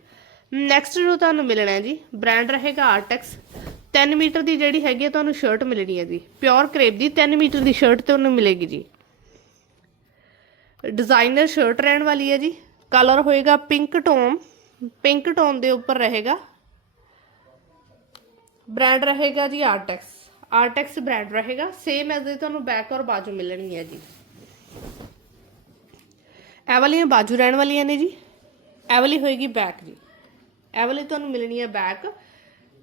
ਨੈਕਸਟ ਜੋ ਤੁਹਾਨੂੰ ਮਿਲਣਾ ਹੈ ਜੀ ਬ੍ਰਾਂਡ ਰਹੇਗਾ ਆਰਟੈਕਸ 3 ਮੀਟਰ ਦੀ ਜਿਹੜੀ ਹੈਗੀ ਹੈ ਤੁਹਾਨੂੰ ਸ਼ਰਟ ਮਿਲਣੀ ਹੈ ਜੀ। ਪਿਓਰ ਕਰੇਪ ਦੀ 3 ਮੀਟਰ ਦੀ ਸ਼ਰਟ ਤੁਹਾਨੂੰ ਮਿਲੇਗੀ ਜੀ। ਡਿਜ਼ਾਈਨਰ ਸ਼ਰਟ ਰਹਿਣ ਵਾਲੀ ਹੈ ਜੀ। ਕਲਰ ਹੋਏਗਾ ਪਿੰਕ ਟੋਨ ਪਿੰਕ ਟੋਨ ਦੇ ਉੱਪਰ ਰਹੇਗਾ। ਬ੍ਰਾਂਡ ਰਹੇਗਾ ਜੀ ਆਰਟੈਕਸ ਆਰਟੈਕਸ ਬ੍ਰਾਂਡ ਰਹੇਗਾ। ਸੇਮ ਐਜ਼ ਇਹ ਤੁਹਾਨੂੰ ਬੈਕ ਔਰ ਬਾਜੂ ਮਿਲਣੀ ਹੈ ਜੀ। ਇਹ ਵਾਲੀਆਂ ਬਾਜੂ ਰਹਿਣ ਵਾਲੀਆਂ ਨੇ ਜੀ। ਇਹ ਵਾਲੀ ਹੋਏਗੀ ਬੈਕ ਜੀ। ਇਹ ਵਾਲੀ ਤੁਹਾਨੂੰ ਮਿਲਣੀ ਹੈ ਬੈਕ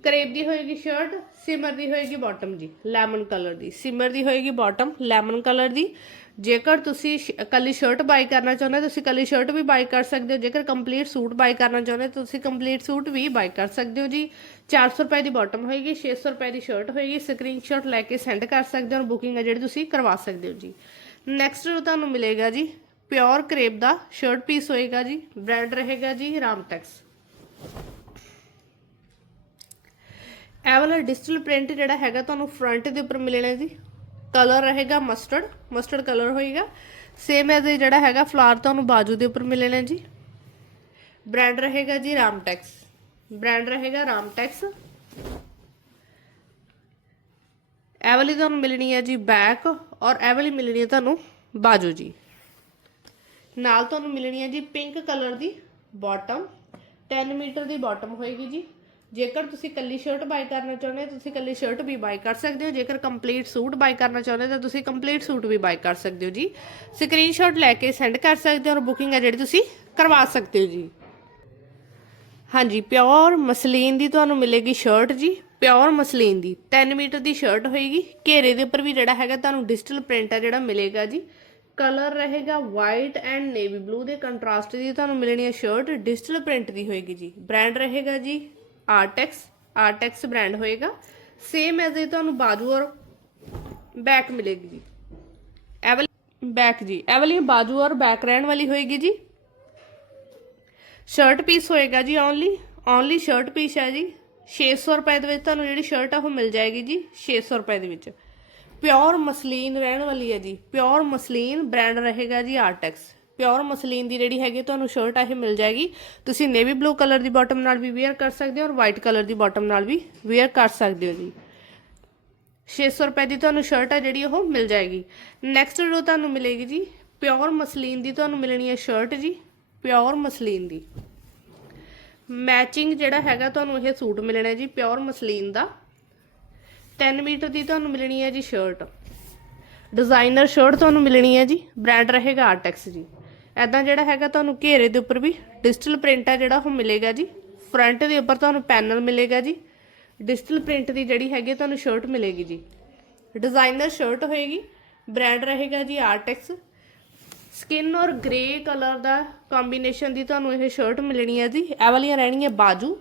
ਕਰੇਬ ਦੀ ਹੋਏਗੀ ਸ਼ਰਟ, ਸਿਮਰ ਦੀ ਹੋਏਗੀ ਬਾਟਮ ਜੀ ਲੈਮਨ ਕਲਰ ਦੀ। ਸਿਮਰ ਦੀ ਹੋਏਗੀ ਬਾਟਮ ਲੈਮਨ ਕਲਰ ਦੀ। ਜੇਕਰ ਤੁਸੀਂ ਸ਼- ਕੱਲੀ ਸ਼ਰਟ ਬਾਈ ਕਰਨਾ ਚਾਹੁੰਦੇ ਹੋ, ਤੁਸੀਂ ਕੱਲੀ ਸ਼ਰਟ ਵੀ ਬਾਈ ਕਰ ਸਕਦੇ ਹੋ। ਜੇਕਰ ਕੰਪਲੀਟ ਸੂਟ ਬਾਈ ਕਰਨਾ ਚਾਹੁੰਦੇ ਹੋ, ਤੁਸੀਂ ਕੰਪਲੀਟ ਸੂਟ ਵੀ ਬਾਈ ਕਰ ਸਕਦੇ ਹੋ ਜੀ। 400 ਰੁਪਏ ਦੀ ਬਾਟਮ ਹੋਏਗੀ 600 ਰੁਪਏ ਦੀ ਸ਼ਰਟ ਹੋਏਗੀ। ਸਕਰੀਨਸ਼ਾਟ ਲੈ ਕੇ ਸੈਂਡ ਕਰ ਸਕਦੇ ਹੋ ਬੁਕਿੰਗ ਹੈ ਜਿਹੜੀ ਤੁਸੀਂ ਕਰਵਾ ਸਕਦੇ ਹੋ ਜੀ। ਨੈਕਸਟ ਤੁਹਾਨੂੰ ਮਿਲੇਗਾ ਜੀ ਪਿਓਰ ਕਰੇਬ ਦਾ ਸ਼ਰਟ ਪੀਸ ਹੋਏਗਾ ਜੀ ਬ੍ਰਾਂਡ ਰਹੇਗਾ ਜੀ, ਰਾਮਟੈਕਸ। ਇਹ ਵਾਲਾ ਡਿਜੀਟਲ ਪ੍ਰਿੰਟ ਜਿਹੜਾ ਹੈਗਾ ਤੁਹਾਨੂੰ ਫਰੰਟ ਦੇ ਉੱਪਰ ਮਿਲਣਾ ਜੀ। ਕਲਰ ਰਹੇਗਾ ਮਸਟਰਡ ਮਸਟਰਡ ਕਲਰ ਹੋਏਗਾ। ਸੇਮ ਐਜ਼ ਜਿਹੜਾ ਹੈਗਾ ਫਲਾਰ ਤੁਹਾਨੂੰ ਬਾਜੂ ਦੇ ਉੱਪਰ ਮਿਲਣਾ ਜੀ। ਬ੍ਰਾਂਡ ਰਹੇਗਾ ਜੀ ਰਾਮਟੈਕਸ ਬ੍ਰਾਂਡ ਰਹੇਗਾ ਰਾਮਟੈਕਸ ਇਹ ਵਾਲੀ ਤੁਹਾਨੂੰ ਮਿਲਣੀ ਹੈ ਜੀ ਬੈਕ ਔਰ ਇਹ ਵਾਲੀ ਮਿਲਣੀ ਹੈ ਤੁਹਾਨੂੰ ਬਾਜੂ ਜੀ। ਨਾਲ ਤੁਹਾਨੂੰ ਮਿਲਣੀ ਹੈ ਜੀ ਪਿੰਕ ਕਲਰ ਦੀ ਬਾਟਮ 10 ਮੀਟਰ ਦੀ ਬਾਟਮ ਹੋਏਗੀ ਜੀ। ਜੇਕਰ ਤੁਸੀਂ ਕੱਲੀ ਸ਼ਰਟ ਬਾਈ ਕਰਨਾ ਚਾਹੁੰਦੇ ਹੋ, ਤੁਸੀਂ ਕੱਲੀ ਸ਼ਰਟ ਵੀ ਬਾਈ ਕਰ ਸਕਦੇ ਹੋ। ਜੇਕਰ ਕੰਪਲੀਟ ਸੂਟ ਬਾਈ ਕਰਨਾ ਚਾਹੁੰਦੇ ਹੋ, ਤਾਂ ਤੁਸੀਂ ਕੰਪਲੀਟ ਸੂਟ ਵੀ ਬਾਈ ਕਰ ਸਕਦੇ ਹੋ ਜੀ। ਸਕਰੀਨਸ਼ਾਟ ਲੈ ਕੇ ਸੈਂਡ ਕਰ ਸਕਦੇ ਹੋ ਔਰ ਬੁਕਿੰਗ ਹੈ ਜਿਹੜੀ ਤੁਸੀਂ ਕਰਵਾ ਸਕਦੇ ਹੋ ਜੀ। ਹਾਂਜੀ ਪਿਓਰ ਮਸਲੀਨ ਦੀ ਤੁਹਾਨੂੰ ਮਿਲੇਗੀ ਸ਼ਰਟ ਜੀ। ਪਿਓਰ ਮਸਲੀਨ ਦੀ। 10 ਮੀਟਰ ਦੀ ਸ਼ਰਟ ਹੋਏਗੀ। ਘੇਰੇ ਦੇ ਉੱਪਰ ਵੀ ਜਿਹੜਾ ਹੈਗਾ ਤੁਹਾਨੂੰ ਡਿਜੀਟਲ ਪ੍ਰਿੰਟ ਹੈ ਜਿਹੜਾ ਮਿਲੇਗਾ ਜੀ। ਕਲਰ ਰਹੇਗਾ ਵਾਈਟ ਐਂਡ ਨੇਵੀ ਬਲੂ ਦੇ ਕੰਟਰਾਸਟ ਦੀ ਤੁਹਾਨੂੰ ਮਿਲਣੀ ਹੈ ਸ਼ਰਟ ਡਿਜੀਟਲ ਪ੍ਰਿੰਟ ਦੀ ਹੋਏਗੀ ਜੀ। ਬ੍ਰਾਂਡ ਰਹੇਗਾ ਜੀ। ਆਰਟੈਕਸ ਆਰਟੈਕਸ ਬ੍ਰਾਂਡ ਹੋਏਗਾ। ਸੇਮ ਐਜ਼ ਇਹ ਤੁਹਾਨੂੰ ਬਾਜੂ ਔਰ ਬੈਕ ਮਿਲੇਗੀ ਜੀ। ਇਹ ਵਾਲੀ ਬੈਕ ਜੀ ਇਹ ਵਾਲੀ ਬਾਜੂ ਔਰ ਬੈਕ ਰਹਿਣ ਵਾਲੀ ਹੋਏਗੀ ਜੀ। ਸ਼ਰਟ ਪੀਸ ਹੋਏਗਾ ਜੀ ਓਨਲੀ ਓਨਲੀ ਸ਼ਰਟ ਪੀਸ ਹੈ ਜੀ। 600 ਰੁਪਏ ਦੇ ਵਿੱਚ ਤੁਹਾਨੂੰ ਜਿਹੜੀ ਸ਼ਰਟ ਆ ਉਹ ਮਿਲ ਜਾਏਗੀ ਜੀ 600 ਰੁਪਏ ਦੇ ਵਿੱਚ। ਪਿਓਰ ਮਸਲੀਨ ਰਹਿਣ ਵਾਲੀ ਹੈ ਜੀ। ਪਿਓਰ ਮਸਲੀਨ ਬ੍ਰਾਂਡ ਰਹੇਗਾ ਜੀ ਆਰਟੈਕਸ। ਪਿਓਰ ਮਸਲੀਨ ਦੀ ਜਿਹੜੀ ਹੈਗੀ ਤੁਹਾਨੂੰ ਸ਼ਰਟ ਆ ਇਹ ਮਿਲ ਜਾਏਗੀ। ਤੁਸੀਂ ਨੇਵੀ ਬਲੂ ਕਲਰ ਦੀ ਬਾਟਮ ਨਾਲ ਵੀ ਵੇਅਰ ਕਰ ਸਕਦੇ ਹੋ ਔਰ ਵਾਈਟ ਕਲਰ ਦੀ ਬਾਟਮ ਨਾਲ ਵੀ ਵੇਅਰ ਕਰ ਸਕਦੇ ਹੋ ਜੀ। 600 ਰੁਪਏ ਦੀ ਤੁਹਾਨੂੰ ਸ਼ਰਟ ਹੈ ਜਿਹੜੀ ਉਹ ਮਿਲ ਜਾਏਗੀ। ਨੈਕਸਟ ਜੋ ਤੁਹਾਨੂੰ ਮਿਲੇਗੀ ਜੀ ਪਿਓਰ ਮਸਲੀਨ ਦੀ ਤੁਹਾਨੂੰ ਮਿਲਣੀ ਹੈ ਸ਼ਰਟ ਜੀ ਪਿਓਰ ਮਸਲੀਨ ਦੀ। ਮੈਚਿੰਗ ਜਿਹੜਾ ਹੈਗਾ ਤੁਹਾਨੂੰ ਇਹ ਸੂਟ ਮਿਲਣਾ ਜੀ ਪਿਓਰ ਮਸਲੀਨ ਦਾ। 10 ਮੀਟਰ ਦੀ ਤੁਹਾਨੂੰ ਮਿਲਣੀ ਹੈ ਜੀ ਸ਼ਰਟ ਡਿਜ਼ਾਈਨਰ ਸ਼ਰਟ ਤੁਹਾਨੂੰ ਮਿਲਣੀ ਹੈ ਜੀ ਬ੍ਰਾਂਡ ਰਹੇਗਾ ਆਰਟੈਕਸ ਜੀ। ਐਦਾਂ ਜਿਹੜਾ ਹੈਗਾ ਤੁਹਾਨੂੰ ਘੇਰੇ ਦੇ ਉੱਪਰ ਵੀ ਡਿਜੀਟਲ ਪ੍ਰਿੰਟ ਆ ਜਿਹੜਾ ਉਹ ਮਿਲੇਗਾ ਜੀ। ਫਰੰਟ ਦੇ ਉੱਪਰ ਤੁਹਾਨੂੰ ਪੈਨਲ ਮਿਲੇਗਾ ਜੀ। ਡਿਜੀਟਲ ਪ੍ਰਿੰਟ ਦੀ ਜਿਹੜੀ ਹੈਗੀ ਤੁਹਾਨੂੰ ਸ਼ਰਟ ਮਿਲੇਗੀ ਜੀ। ਡਿਜ਼ਾਈਨਰ ਸ਼ਰਟ ਹੋਏਗੀ, ਬ੍ਰਾਂਡ ਰਹੇਗਾ ਜੀ ਆਰਟੈਕਸ। ਸਕਿਨ ਔਰ ਗ੍ਰੇ ਕਲਰ ਦਾ ਕੰਬੀਨੇਸ਼ਨ ਦੀ ਤੁਹਾਨੂੰ ਇਹ ਸ਼ਰਟ ਮਿਲਣੀ ਹੈ ਜੀ। ਇਹ ਵਾਲੀਆਂ ਰਹਿਣਗੀਆਂ ਬਾਜੂ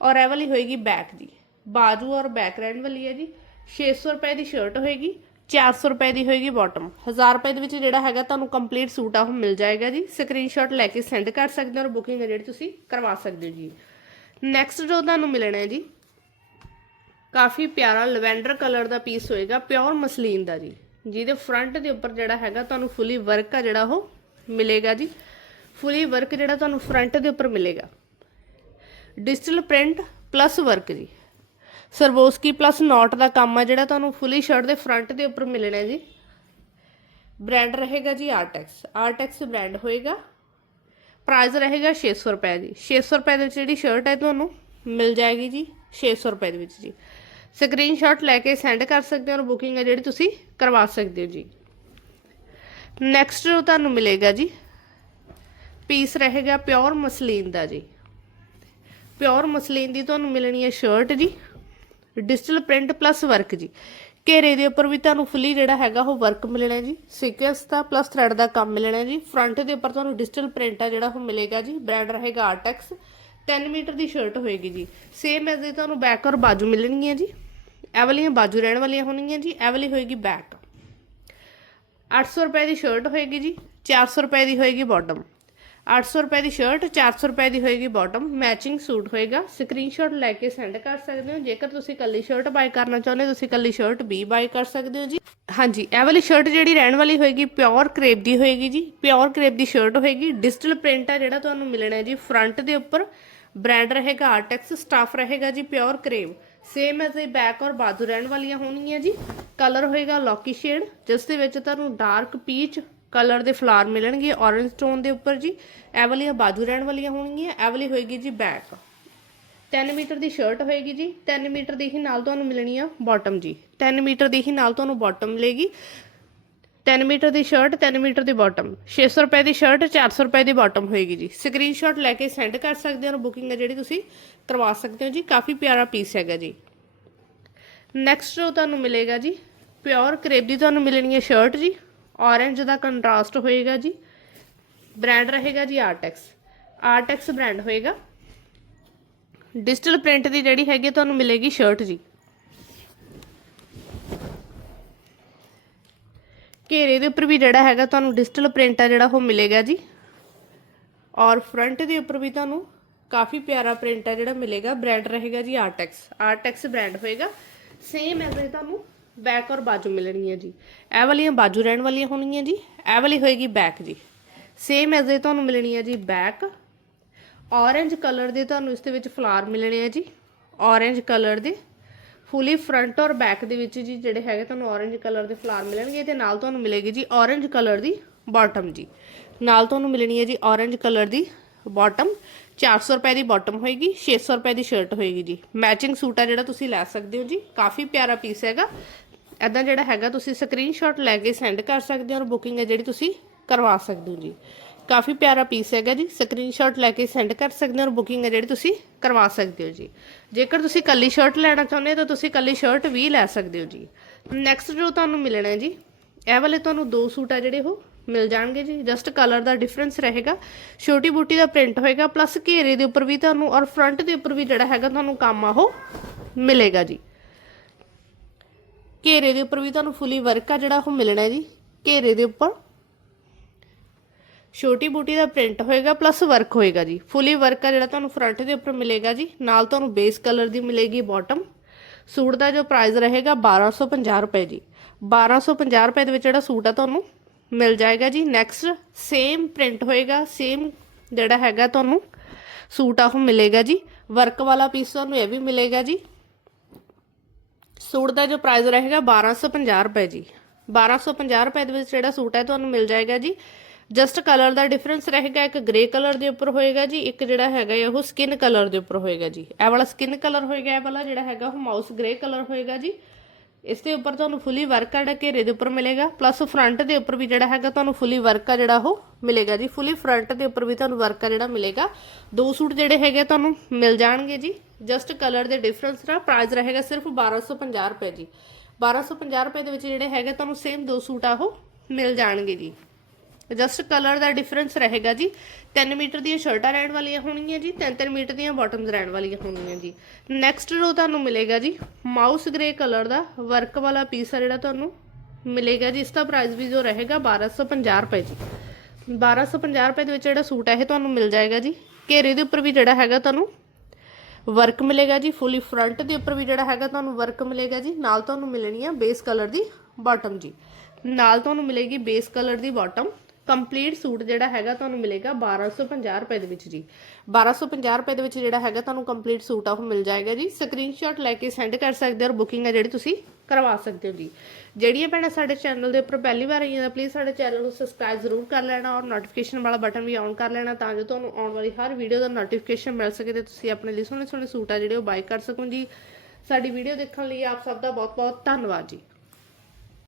ਔਰ ਇਹ ਵਾਲੀ ਹੋਏਗੀ ਬੈਕ ਜੀ। ਬਾਜੂ ਔਰ ਬੈਕ ਰਹਿਣ ਵਾਲੀ ਹੈ ਜੀ। 600 ਰੁਪਏ ਦੀ ਸ਼ਰਟ ਹੋਏਗੀ। 400 ਰੁਪਏ ਦੀ ਹੋਏਗੀ ਬਾਟਮ 1000 ਰੁਪਏ ਦੇ ਵਿੱਚ ਜਿਹੜਾ ਹੈਗਾ ਤੁਹਾਨੂੰ ਕੰਪਲੀਟ ਸੂਟ ਆ, ਉਹ ਮਿਲ ਜਾਏਗਾ ਜੀ। ਸਕਰੀਨਸ਼ਾਟ ਲੈ ਕੇ ਸੈਂਡ ਕਰ ਸਕਦੇ ਹੋ ਔਰ ਬੁਕਿੰਗ ਹੈ ਜਿਹੜੀ ਤੁਸੀਂ ਕਰਵਾ ਸਕਦੇ ਹੋ ਜੀ। ਨੈਕਸਟ ਜੋ ਤੁਹਾਨੂੰ ਮਿਲਣਾ ਹੈ ਜੀ, ਕਾਫੀ ਪਿਆਰਾ ਲਵੈਂਡਰ ਕਲਰ ਦਾ ਪੀਸ ਹੋਏਗਾ ਪਿਓਰ ਮਸਲੀਨ ਦਾ ਜੀ। ਜਿਹਦੇ ਫਰੰਟ ਦੇ ਉੱਪਰ ਜਿਹੜਾ ਹੈਗਾ ਤੁਹਾਨੂੰ ਫੁੱਲੀ ਵਰਕ ਆ ਜਿਹੜਾ ਉਹ ਮਿਲੇਗਾ ਜੀ। ਫੁੱਲੀ ਵਰਕ ਜਿਹੜਾ ਤੁਹਾਨੂੰ ਫਰੰਟ ਦੇ ਉੱਪਰ ਮਿਲੇਗਾ। ਡਿਜੀਟਲ ਪ੍ਰਿੰਟ ਪਲੱਸ ਵਰਕ ਜੀ। ਸਰਵੋਸਕੀ ਪਲੱਸ ਨੋਟ ਦਾ ਕੰਮ ਆ ਜਿਹੜਾ ਤੁਹਾਨੂੰ ਫੁੱਲੀ ਸ਼ਰਟ ਦੇ ਫਰੰਟ ਦੇ ਉੱਪਰ ਮਿਲਣਾ ਜੀ। ਬ੍ਰਾਂਡ ਰਹੇਗਾ ਜੀ ਆਰਟੈਕਸ ਆਰਟੈਕਸ ਬ੍ਰਾਂਡ ਹੋਏਗਾ। ਪ੍ਰਾਈਸ ਰਹੇਗਾ 600 ਰੁਪਏ ਜੀ। 600 ਰੁਪਏ ਦੇ ਵਿੱਚ ਜਿਹੜੀ ਸ਼ਰਟ ਹੈ ਤੁਹਾਨੂੰ ਮਿਲ ਜਾਏਗੀ ਜੀ 600 ਰੁਪਏ ਦੇ ਵਿੱਚ ਜੀ। ਸਕਰੀਨਸ਼ਾਟ ਲੈ ਕੇ ਸੈਂਡ ਕਰ ਸਕਦੇ ਹੋ ਔਰ ਬੁਕਿੰਗ ਹੈ ਜਿਹੜੀ ਤੁਸੀਂ ਕਰਵਾ ਸਕਦੇ ਹੋ ਜੀ। ਨੈਕਸਟ ਤੁਹਾਨੂੰ ਮਿਲੇਗਾ ਜੀ ਪੀਸ ਰਹੇਗਾ ਪਿਓਰ ਮਸਲੀਨ ਦਾ ਜੀ। ਪਿਓਰ ਮਸਲੀਨ ਦੀ ਤੁਹਾਨੂੰ ਮਿਲਣੀ ਹੈ ਸ਼ਰਟ ਜੀ। ਡਿਜੀਟਲ ਪ੍ਰਿੰਟ ਪਲੱਸ ਵਰਕ ਜੀ। ਘੇਰੇ ਦੇ ਉੱਪਰ ਵੀ ਤੁਹਾਨੂੰ ਫੁੱਲੀ ਜਿਹੜਾ ਹੈਗਾ ਉਹ ਵਰਕ ਮਿਲਣਾ ਜੀ। ਸੀਕੁਐਂਸ ਦਾ ਪਲੱਸ ਥ੍ਰੈਡ ਦਾ ਕੰਮ ਮਿਲਣਾ ਜੀ। ਫਰੰਟ ਦੇ ਉੱਪਰ ਤੁਹਾਨੂੰ ਡਿਜੀਟਲ ਪ੍ਰਿੰਟ ਆ ਜਿਹੜਾ ਉਹ ਮਿਲੇਗਾ ਜੀ। ਬ੍ਰਾਂਡ ਰਹੇਗਾ ਆਰਟੈਕਸ 3 ਮੀਟਰ ਦੀ ਸ਼ਰਟ ਹੋਏਗੀ ਜੀ। ਸੇਮ ਐਜ਼ ਦੇ ਤੁਹਾਨੂੰ ਬੈਕ ਔਰ ਬਾਜੂ ਮਿਲਣਗੀਆਂ ਜੀ। ਇਹ ਵਾਲੀਆਂ ਬਾਜੂ ਰਹਿਣ ਵਾਲੀਆਂ ਹੋਣਗੀਆਂ ਜੀ। ਇਹ ਵਾਲੀ ਹੋਏਗੀ ਬੈਕ 800 ਰੁਪਏ ਦੀ ਸ਼ਰਟ ਹੋਏਗੀ ਜੀ। 400 ਰੁਪਏ ਦੀ ਹੋਏਗੀ ਬਾਟਮ 800 ਰੁਪਏ ਦੀ ਸ਼ਰਟ 400 ਰੁਪਏ ਦੀ ਹੋਏਗੀ ਬਾਟਮ ਮੈਚਿੰਗ ਸੂਟ ਹੋਏਗਾ ਸਕਰੀਨਸ਼ਾਟ ਲੈ ਕੇ ਸੈਂਡ ਕਰ ਸਕਦੇ ਹੋ ਜੇਕਰ ਤੁਸੀਂ ਕੱਲੀ ਸ਼ਰਟ ਬਾਈ ਕਰਨਾ ਚਾਹੁੰਦੇ ਹੋ ਤੁਸੀਂ ਕੱਲੀ ਸ਼ਰਟ ਵੀ ਬਾਈ ਕਰ ਸਕਦੇ ਹੋ ਜੀ ਹਾਂਜੀ ਇਹ ਵਾਲੀ ਸ਼ਰਟ ਜਿਹੜੀ ਰਹਿਣ ਵਾਲੀ ਹੋਏਗੀ ਪਿਓਰ ਕਰੇਪ ਦੀ ਹੋਏਗੀ ਜੀ ਪਿਓਰ ਕਰੇਪ ਦੀ ਸ਼ਰਟ ਹੋਏਗੀ ਡਿਜੀਟਲ ਪ੍ਰਿੰਟ ਆ ਜਿਹੜਾ ਤੁਹਾਨੂੰ ਮਿਲਣਾ ਹੈ ਜੀ ਫਰੰਟ ਦੇ ਉੱਪਰ ਬ੍ਰਾਂਡ ਰਹੇਗਾ ਆਰਟੈਕਸ ਸਟਾਫ ਰਹੇਗਾ ਜੀ ਪਿਓਰ ਕਰੇਪ ਸੇਮ ਐਜ਼ ਇਹ ਬੈਕ ਔਰ ਬਾਜੂ ਰਹਿਣ ਵਾਲੀਆਂ ਹੋਣਗੀਆਂ ਜੀ ਕਲਰ ਹੋਏਗਾ ਲੌਕੀ ਸ਼ੇਡ ਜਿਸ ਦੇ ਵਿੱਚ ਤੁਹਾਨੂੰ ਡਾਰਕ ਪੀਚ ਕਲਰ ਦੇ ਫਲਾਰ ਮਿਲਣਗੇ ਔਰੇਂਜ ਟੋਨ ਦੇ ਉੱਪਰ ਜੀ। ਇਹ ਵਾਲੀਆਂ ਬਾਜੂ ਰਹਿਣ ਵਾਲੀਆਂ ਹੋਣਗੀਆਂ, ਇਹ ਵਾਲੀ ਹੋਏਗੀ ਜੀ ਬੈਕ 3 ਮੀਟਰ ਦੀ ਸ਼ਰਟ ਹੋਏਗੀ ਜੀ 3 ਮੀਟਰ ਦੀ ਹੀ ਨਾਲ ਤੁਹਾਨੂੰ ਮਿਲਣੀ ਆ ਬਾਟਮ ਜੀ। 3 ਮੀਟਰ ਦੀ ਹੀ ਨਾਲ ਤੁਹਾਨੂੰ ਬਾਟਮ ਮਿਲੇਗੀ। 3 ਮੀਟਰ ਦੀ ਸ਼ਰਟ 3 ਮੀਟਰ ਦੀ ਬਾਟਮ 600 ਰੁਪਏ ਦੀ ਸ਼ਰਟ 400 ਰੁਪਏ ਦੀ ਬਾਟਮ ਹੋਏਗੀ ਜੀ। ਸਕਰੀਨਸ਼ਾਟ ਲੈ ਕੇ ਸੈਂਡ ਕਰ ਸਕਦੇ ਹੋ ਔਰ ਬੁਕਿੰਗ ਹੈ ਜਿਹੜੀ ਤੁਸੀਂ ਕਰਵਾ ਸਕਦੇ ਹੋ ਜੀ। ਕਾਫੀ ਪਿਆਰਾ ਪੀਸ ਹੈਗਾ ਜੀ। ਨੈਕਸਟ ਜੋ ਤੁਹਾਨੂੰ ਮਿਲੇਗਾ ਜੀ ਪਿਓਰ ਕਰੇਪ ਦੀ ਤੁਹਾਨੂੰ ਮਿਲਣੀ ਹੈ ਸ਼ਰਟ ਜੀ। ਔਰੇਂਜ ਦਾ ਕੰਟਰਾਸਟ ਹੋਏਗਾ ਜੀ। ਬ੍ਰਾਂਡ ਰਹੇਗਾ ਜੀ ਆਰਟੈਕਸ ਆਰਟੈਕਸ ਬ੍ਰਾਂਡ ਹੋਏਗਾ। ਡਿਜੀਟਲ ਪ੍ਰਿੰਟ ਦੀ ਜਿਹੜੀ ਹੈਗੀ ਤੁਹਾਨੂੰ ਮਿਲੇਗੀ ਸ਼ਰਟ ਜੀ। ਘੇਰੇ ਦੇ ਉੱਪਰ ਵੀ ਜਿਹੜਾ ਹੈਗਾ, ਤੁਹਾਨੂੰ ਡਿਜੀਟਲ ਪ੍ਰਿੰਟ ਆ ਜਿਹੜਾ, ਉਹ ਮਿਲੇਗਾ ਜੀ। ਔਰ ਫਰੰਟ ਦੇ ਉੱਪਰ ਵੀ ਤੁਹਾਨੂੰ ਕਾਫੀ ਪਿਆਰਾ ਪ੍ਰਿੰਟ ਆ ਜਿਹੜਾ, ਮਿਲੇਗਾ। ਬ੍ਰਾਂਡ ਰਹੇਗਾ ਜੀ ਆਰਟੈਕਸ ਆਰਟੈਕਸ ਬ੍ਰਾਂਡ ਹੋਏਗਾ। ਸੇਮ ਐਜ਼ ਇਹ ਤੁਹਾਨੂੰ ਬੈਕ ਔਰ ਬਾਜੂ ਮਿਲਣਗੀਆਂ ਜੀ। ਇਹ ਵਾਲੀਆਂ ਬਾਜੂ ਰਹਿਣ ਵਾਲੀਆਂ ਹੋਣਗੀਆਂ ਜੀ। ਇਹ ਵਾਲੀ ਹੋਏਗੀ ਬੈਕ ਜੀ। ਸੇਮ ਐਜ਼ ਇਹ ਤੁਹਾਨੂੰ ਮਿਲਣੀ ਹੈ ਜੀ ਬੈਕ ਔਰੇਂਜ ਕਲਰ ਦੇ ਤੁਹਾਨੂੰ ਇਸ ਦੇ ਵਿੱਚ ਫਲਾਰ ਮਿਲਣੇ ਆ ਜੀ। ਔਰੇਂਜ ਕਲਰ ਦੇ। ਫੁੱਲੀ ਫਰੰਟ ਔਰ ਬੈਕ ਦੇ ਵਿੱਚ ਜੀ ਜਿਹੜੇ ਹੈਗੇ ਤੁਹਾਨੂੰ ਔਰੇਂਜ ਕਲਰ ਦੇ ਫਲਾਰ ਮਿਲਣਗੇ। ਤੇ ਨਾਲ ਤੁਹਾਨੂੰ ਮਿਲੇਗੀ ਜੀ ਔਰੇਂਜ ਕਲਰ ਦੀ ਬਾਟਮ ਜੀ। ਨਾਲ ਤੁਹਾਨੂੰ ਮਿਲਣੀ ਹੈ ਜੀ ਔਰੇਂਜ ਕਲਰ ਦੀ ਬਾਟਮ 400 ਰੁਪਏ ਦੀ ਬਾਟਮ ਹੋਏਗੀ 600 ਰੁਪਏ ਦੀ ਸ਼ਰਟ ਹੋਏਗੀ ਜੀ। ਮੈਚਿੰਗ ਸੂਟ ਆ ਜਿਹੜਾ ਤੁਸੀਂ ਲੈ ਸਕਦੇ ਹੋ ਜੀ। ਕਾਫੀ ਪਿਆਰਾ ਪੀਸ ਹੈਗਾ। ਐਦਾਂ ਜਿਹੜਾ ਹੈਗਾ, ਤੁਸੀਂ ਸਕਰੀਨਸ਼ਾਟ ਲੈ ਕੇ ਸੈਂਡ ਕਰ ਸਕਦੇ ਹੋ ਔਰ ਬੁਕਿੰਗ ਹੈ ਜਿਹੜੀ ਤੁਸੀਂ ਕਰਵਾ ਸਕਦੇ ਹੋ ਜੀ। ਕਾਫੀ ਪਿਆਰਾ ਪੀਸ ਹੈਗਾ ਜੀ ਸਕਰੀਨਸ਼ਾਟ ਲੈ ਕੇ ਸੈਂਡ ਕਰ ਸਕਦੇ ਹੋ ਔਰ ਬੁਕਿੰਗ ਹੈ ਜਿਹੜੀ ਤੁਸੀਂ ਕਰਵਾ ਸਕਦੇ ਹੋ ਜੀ। ਜੇਕਰ ਤੁਸੀਂ ਕੱਲੀ ਸ਼ਰਟ ਲੈਣਾ ਚਾਹੁੰਦੇ ਹੋ ਤਾਂ ਤੁਸੀਂ ਕੱਲੀ ਸ਼ਰਟ ਵੀ ਲੈ ਸਕਦੇ ਹੋ ਜੀ। ਨੈਕਸਟ ਜੋ ਤੁਹਾਨੂੰ ਮਿਲਣਾ ਹੈ ਜੀ, ਇਹ ਵਾਲੇ ਤੁਹਾਨੂੰ ਦੋ ਸੂਟ ਆ ਜਿਹੜੇ ਉਹ ਮਿਲ ਜਾਣਗੇ ਜੀ। ਜਸਟ ਕਲਰ ਦਾ ਡਿਫਰੈਂਸ ਰਹੇਗਾ। ਛੋਟੀ ਬੂਟੀ ਦਾ ਪ੍ਰਿੰਟ ਹੋਏਗਾ ਪਲੱਸ ਘੇਰੇ ਦੇ ਉੱਪਰ ਵੀ ਤੁਹਾਨੂੰ ਔਰ ਫਰੰਟ ਦੇ ਉੱਪਰ ਵੀ ਜਿਹੜਾ ਹੈਗਾ ਤੁਹਾਨੂੰ ਕੰਮ ਆ ਉਹ ਮਿਲੇਗਾ ਜੀ। ਘੇਰੇ ਦੇ ਉੱਪਰ ਵੀ ਤੁਹਾਨੂੰ ਫੁੱਲੀ ਵਰਕ ਆ ਜਿਹੜਾ ਉਹ ਮਿਲਣਾ ਹੈ ਜੀ, ਘੇਰੇ ਦੇ ਉੱਪਰ। ਛੋਟੀ ਬੂਟੀ ਦਾ ਪ੍ਰਿੰਟ ਹੋਏਗਾ ਪਲੱਸ ਵਰਕ ਹੋਏਗਾ ਜੀ। ਫੁੱਲੀ ਵਰਕ ਆ ਜਿਹੜਾ ਤੁਹਾਨੂੰ ਫਰੰਟ ਦੇ ਉੱਪਰ ਮਿਲੇਗਾ ਜੀ। ਨਾਲ ਤੁਹਾਨੂੰ ਬੇਸ ਕਲਰ ਦੀ ਮਿਲੇਗੀ ਬਾਟਮ ਸੂਟ ਦਾ ਜੋ ਪ੍ਰਾਈਸ ਰਹੇਗਾ 1250 ਰੁਪਏ ਜੀ। 1250 ਰੁਪਏ ਦੇ ਵਿੱਚ ਜਿਹੜਾ ਸੂਟ ਆ ਤੁਹਾਨੂੰ ਮਿਲ ਜਾਏਗਾ ਜੀ। ਨੈਕਸਟ ਸੇਮ ਪ੍ਰਿੰਟ ਹੋਏਗਾ ਸੇਮ ਜਿਹੜਾ ਹੈਗਾ ਤੁਹਾਨੂੰ ਸੂਟ ਆ ਉਹ ਮਿਲੇਗਾ ਜੀ। ਵਰਕ ਵਾਲਾ ਪੀਸ ਤੁਹਾਨੂੰ ਇਹ ਵੀ ਮਿਲੇਗਾ ਜੀ। ਸੂਟ ਦਾ ਜੋ ਪ੍ਰਾਈਸ ਰਹੇਗਾ 1250 ਰੁਪਏ ਜੀ। 1250 ਰੁਪਏ ਦੇ ਵਿੱਚ ਜਿਹੜਾ ਸੂਟ ਹੈ ਤੁਹਾਨੂੰ ਮਿਲ ਜਾਏਗਾ ਜੀ। ਜਸਟ ਕਲਰ ਦਾ ਡਿਫਰੈਂਸ ਰਹੇਗਾ, ਇੱਕ ਗ੍ਰੇ ਕਲਰ ਦੇ ਉੱਪਰ ਹੋਏਗਾ ਜੀ, ਇੱਕ ਜਿਹੜਾ ਹੈਗਾ ਹੈ ਉਹ ਸਕਿਨ ਕਲਰ ਦੇ ਉੱਪਰ ਹੋਏਗਾ ਜੀ। ਇਹ ਵਾਲਾ ਸਕਿਨ ਕਲਰ ਹੋਏਗਾ, ਇਹ ਵਾਲਾ ਜਿਹੜਾ ਹੈਗਾ ਉਹ ਮਾਊਸ ਗ੍ਰੇ ਕਲਰ ਹੋਏਗਾ ਜੀ। ਇਸ ਦੇ ਉੱਪਰ ਤੁਹਾਨੂੰ ਫੁੱਲੀ ਵਰਕ ਆ ਜਿਹੜਾ ਘੇਰੇ ਦੇ ਉੱਪਰ ਮਿਲੇਗਾ ਪਲੱਸ ਫਰੰਟ ਦੇ ਉੱਪਰ ਵੀ ਜਿਹੜਾ ਹੈਗਾ ਤੁਹਾਨੂੰ ਫੁੱਲੀ ਵਰਕ ਆ ਜਿਹੜਾ ਉਹ ਮਿਲੇਗਾ ਜੀ। ਫੁੱਲੀ ਫਰੰਟ ਦੇ ਉੱਪਰ ਵੀ ਤੁਹਾਨੂੰ ਵਰਕ ਆ ਜਿਹੜਾ ਮਿਲੇਗਾ। ਦੋ ਸੂਟ ਜਿਹੜੇ ਹੈਗੇ ਤੁਹਾਨੂੰ ਮਿਲ ਜਾਣਗੇ ਜੀ। ਜਸਟ ਕਲਰ ਦੇ ਡਿਫਰੈਂਸ ਦਾ ਪ੍ਰਾਈਸ ਰਹੇਗਾ ਸਿਰਫ 1250 ਰੁਪਏ ਜੀ। 1250 ਰੁਪਏ ਦੇ ਵਿੱਚ ਜਿਹੜੇ ਹੈਗੇ ਤੁਹਾਨੂੰ ਸੇਮ ਦੋ ਸੂਟ ਆ ਉਹ ਮਿਲ ਜਾਣਗੇ ਜੀ। ਜਸਟ ਕਲਰ ਦਾ ਡਿਫਰੈਂਸ ਰਹੇਗਾ ਜੀ। 3 ਮੀਟਰ ਦੀਆਂ ਸ਼ਰਟਾਂ ਰਹਿਣ ਵਾਲੀਆਂ ਹੋਣਗੀਆਂ ਜੀ 3-3 ਮੀਟਰ ਦੀਆਂ ਬਾਟਮਸ ਰਹਿਣ ਵਾਲੀਆਂ ਹੋਣਗੀਆਂ ਜੀ। ਨੈਕਸਟ ਰੋ ਤੁਹਾਨੂੰ ਮਿਲੇਗਾ ਜੀ ਮਾਊਸ ਗ੍ਰੇ ਕਲਰ ਦਾ ਵਰਕ ਵਾਲਾ ਪੀਸ ਆ ਜਿਹੜਾ ਤੁਹਾਨੂੰ ਮਿਲੇਗਾ ਜੀ। ਇਸ ਦਾ ਪ੍ਰਾਈਸ ਵੀ ਜੋ ਰਹੇਗਾ 1250 ਰੁਪਏ ਜੀ। 1250 ਰੁਪਏ ਦੇ ਵਿੱਚ ਜਿਹੜਾ ਸੂਟ ਹੈ ਇਹ ਤੁਹਾਨੂੰ ਮਿਲ ਜਾਏਗਾ ਜੀ। ਘੇਰੇ ਦੇ ਉੱਪਰ ਵੀ ਜਿਹੜਾ ਹੈਗਾ ਤੁਹਾਨੂੰ ਵਰਕ ਮਿਲੇਗਾ ਜੀ। ਫੁੱਲੀ ਫਰੰਟ ਦੇ ਉੱਪਰ ਵੀ ਜਿਹੜਾ ਹੈਗਾ ਤੁਹਾਨੂੰ ਵਰਕ ਮਿਲੇਗਾ ਜੀ। ਨਾਲ ਤੁਹਾਨੂੰ ਮਿਲਣੀ ਆ ਬੇਸ ਕਲਰ ਦੀ ਬਾਟਮ ਜੀ। ਨਾਲ ਤੁਹਾਨੂੰ ਮਿਲੇਗੀ ਬੇਸ ਕਲਰ ਦੀ ਬਾਟਮ ਕੰਪਲੀਟ ਸੂਟ ਜਿਹੜਾ ਹੈਗਾ ਤੁਹਾਨੂੰ ਮਿਲੇਗਾ 1250 ਰੁਪਏ ਦੇ ਵਿੱਚ ਜੀ। 1250 ਰੁਪਏ ਦੇ ਵਿੱਚ ਜਿਹੜਾ ਹੈਗਾ ਤੁਹਾਨੂੰ ਕੰਪਲੀਟ ਸੂਟ ਆਫ ਮਿਲ ਜਾਏਗਾ ਜੀ। ਸਕਰੀਨਸ਼ਾਟ ਲੈ ਕੇ ਸੈਂਡ ਕਰ ਸਕਦੇ ਹੋ ਔਰ ਬੁਕਿੰਗ ਹੈ ਜਿਹੜੀ ਤੁਸੀਂ ਕਰਵਾ ਸਕਦੇ ਹੋ ਜੀ। ਜਿਹੜੀਆਂ ਭੈਣਾਂ ਸਾਡੇ ਚੈਨਲ ਦੇ ਉੱਪਰ ਪਹਿਲੀ ਵਾਰ ਆਈਆਂ ਤਾਂ ਪਲੀਜ਼ ਸਾਡੇ ਚੈਨਲ ਨੂੰ ਸਬਸਕ੍ਰਾਈਬ ਜ਼ਰੂਰ ਕਰ ਲੈਣਾ ਔਰ ਨੋਟੀਫਿਕੇਸ਼ਨ ਵਾਲਾ ਬਟਨ ਵੀ ਔਨ ਕਰ ਲੈਣਾ ਤਾਂ ਜੋ ਤੁਹਾਨੂੰ ਆਉਣ ਵਾਲੀ ਹਰ ਵੀਡੀਓ ਦਾ ਨੋਟੀਫਿਕੇਸ਼ਨ ਮਿਲ ਸਕੇ ਤੇ ਤੁਸੀਂ ਆਪਣੇ ਲਈ ਸੋਹਣੇ ਸੋਹਣੇ ਸੂਟ ਆ ਜਿਹੜੇ ਉਹ ਬਾਈ ਕਰ ਸਕੋ ਜੀ। ਸਾਡੀ ਵੀਡੀਓ ਦੇਖਣ ਲਈ ਆਪ ਸਭ ਦਾ ਬਹੁਤ ਬਹੁਤ ਧੰਨਵਾਦ ਜੀ।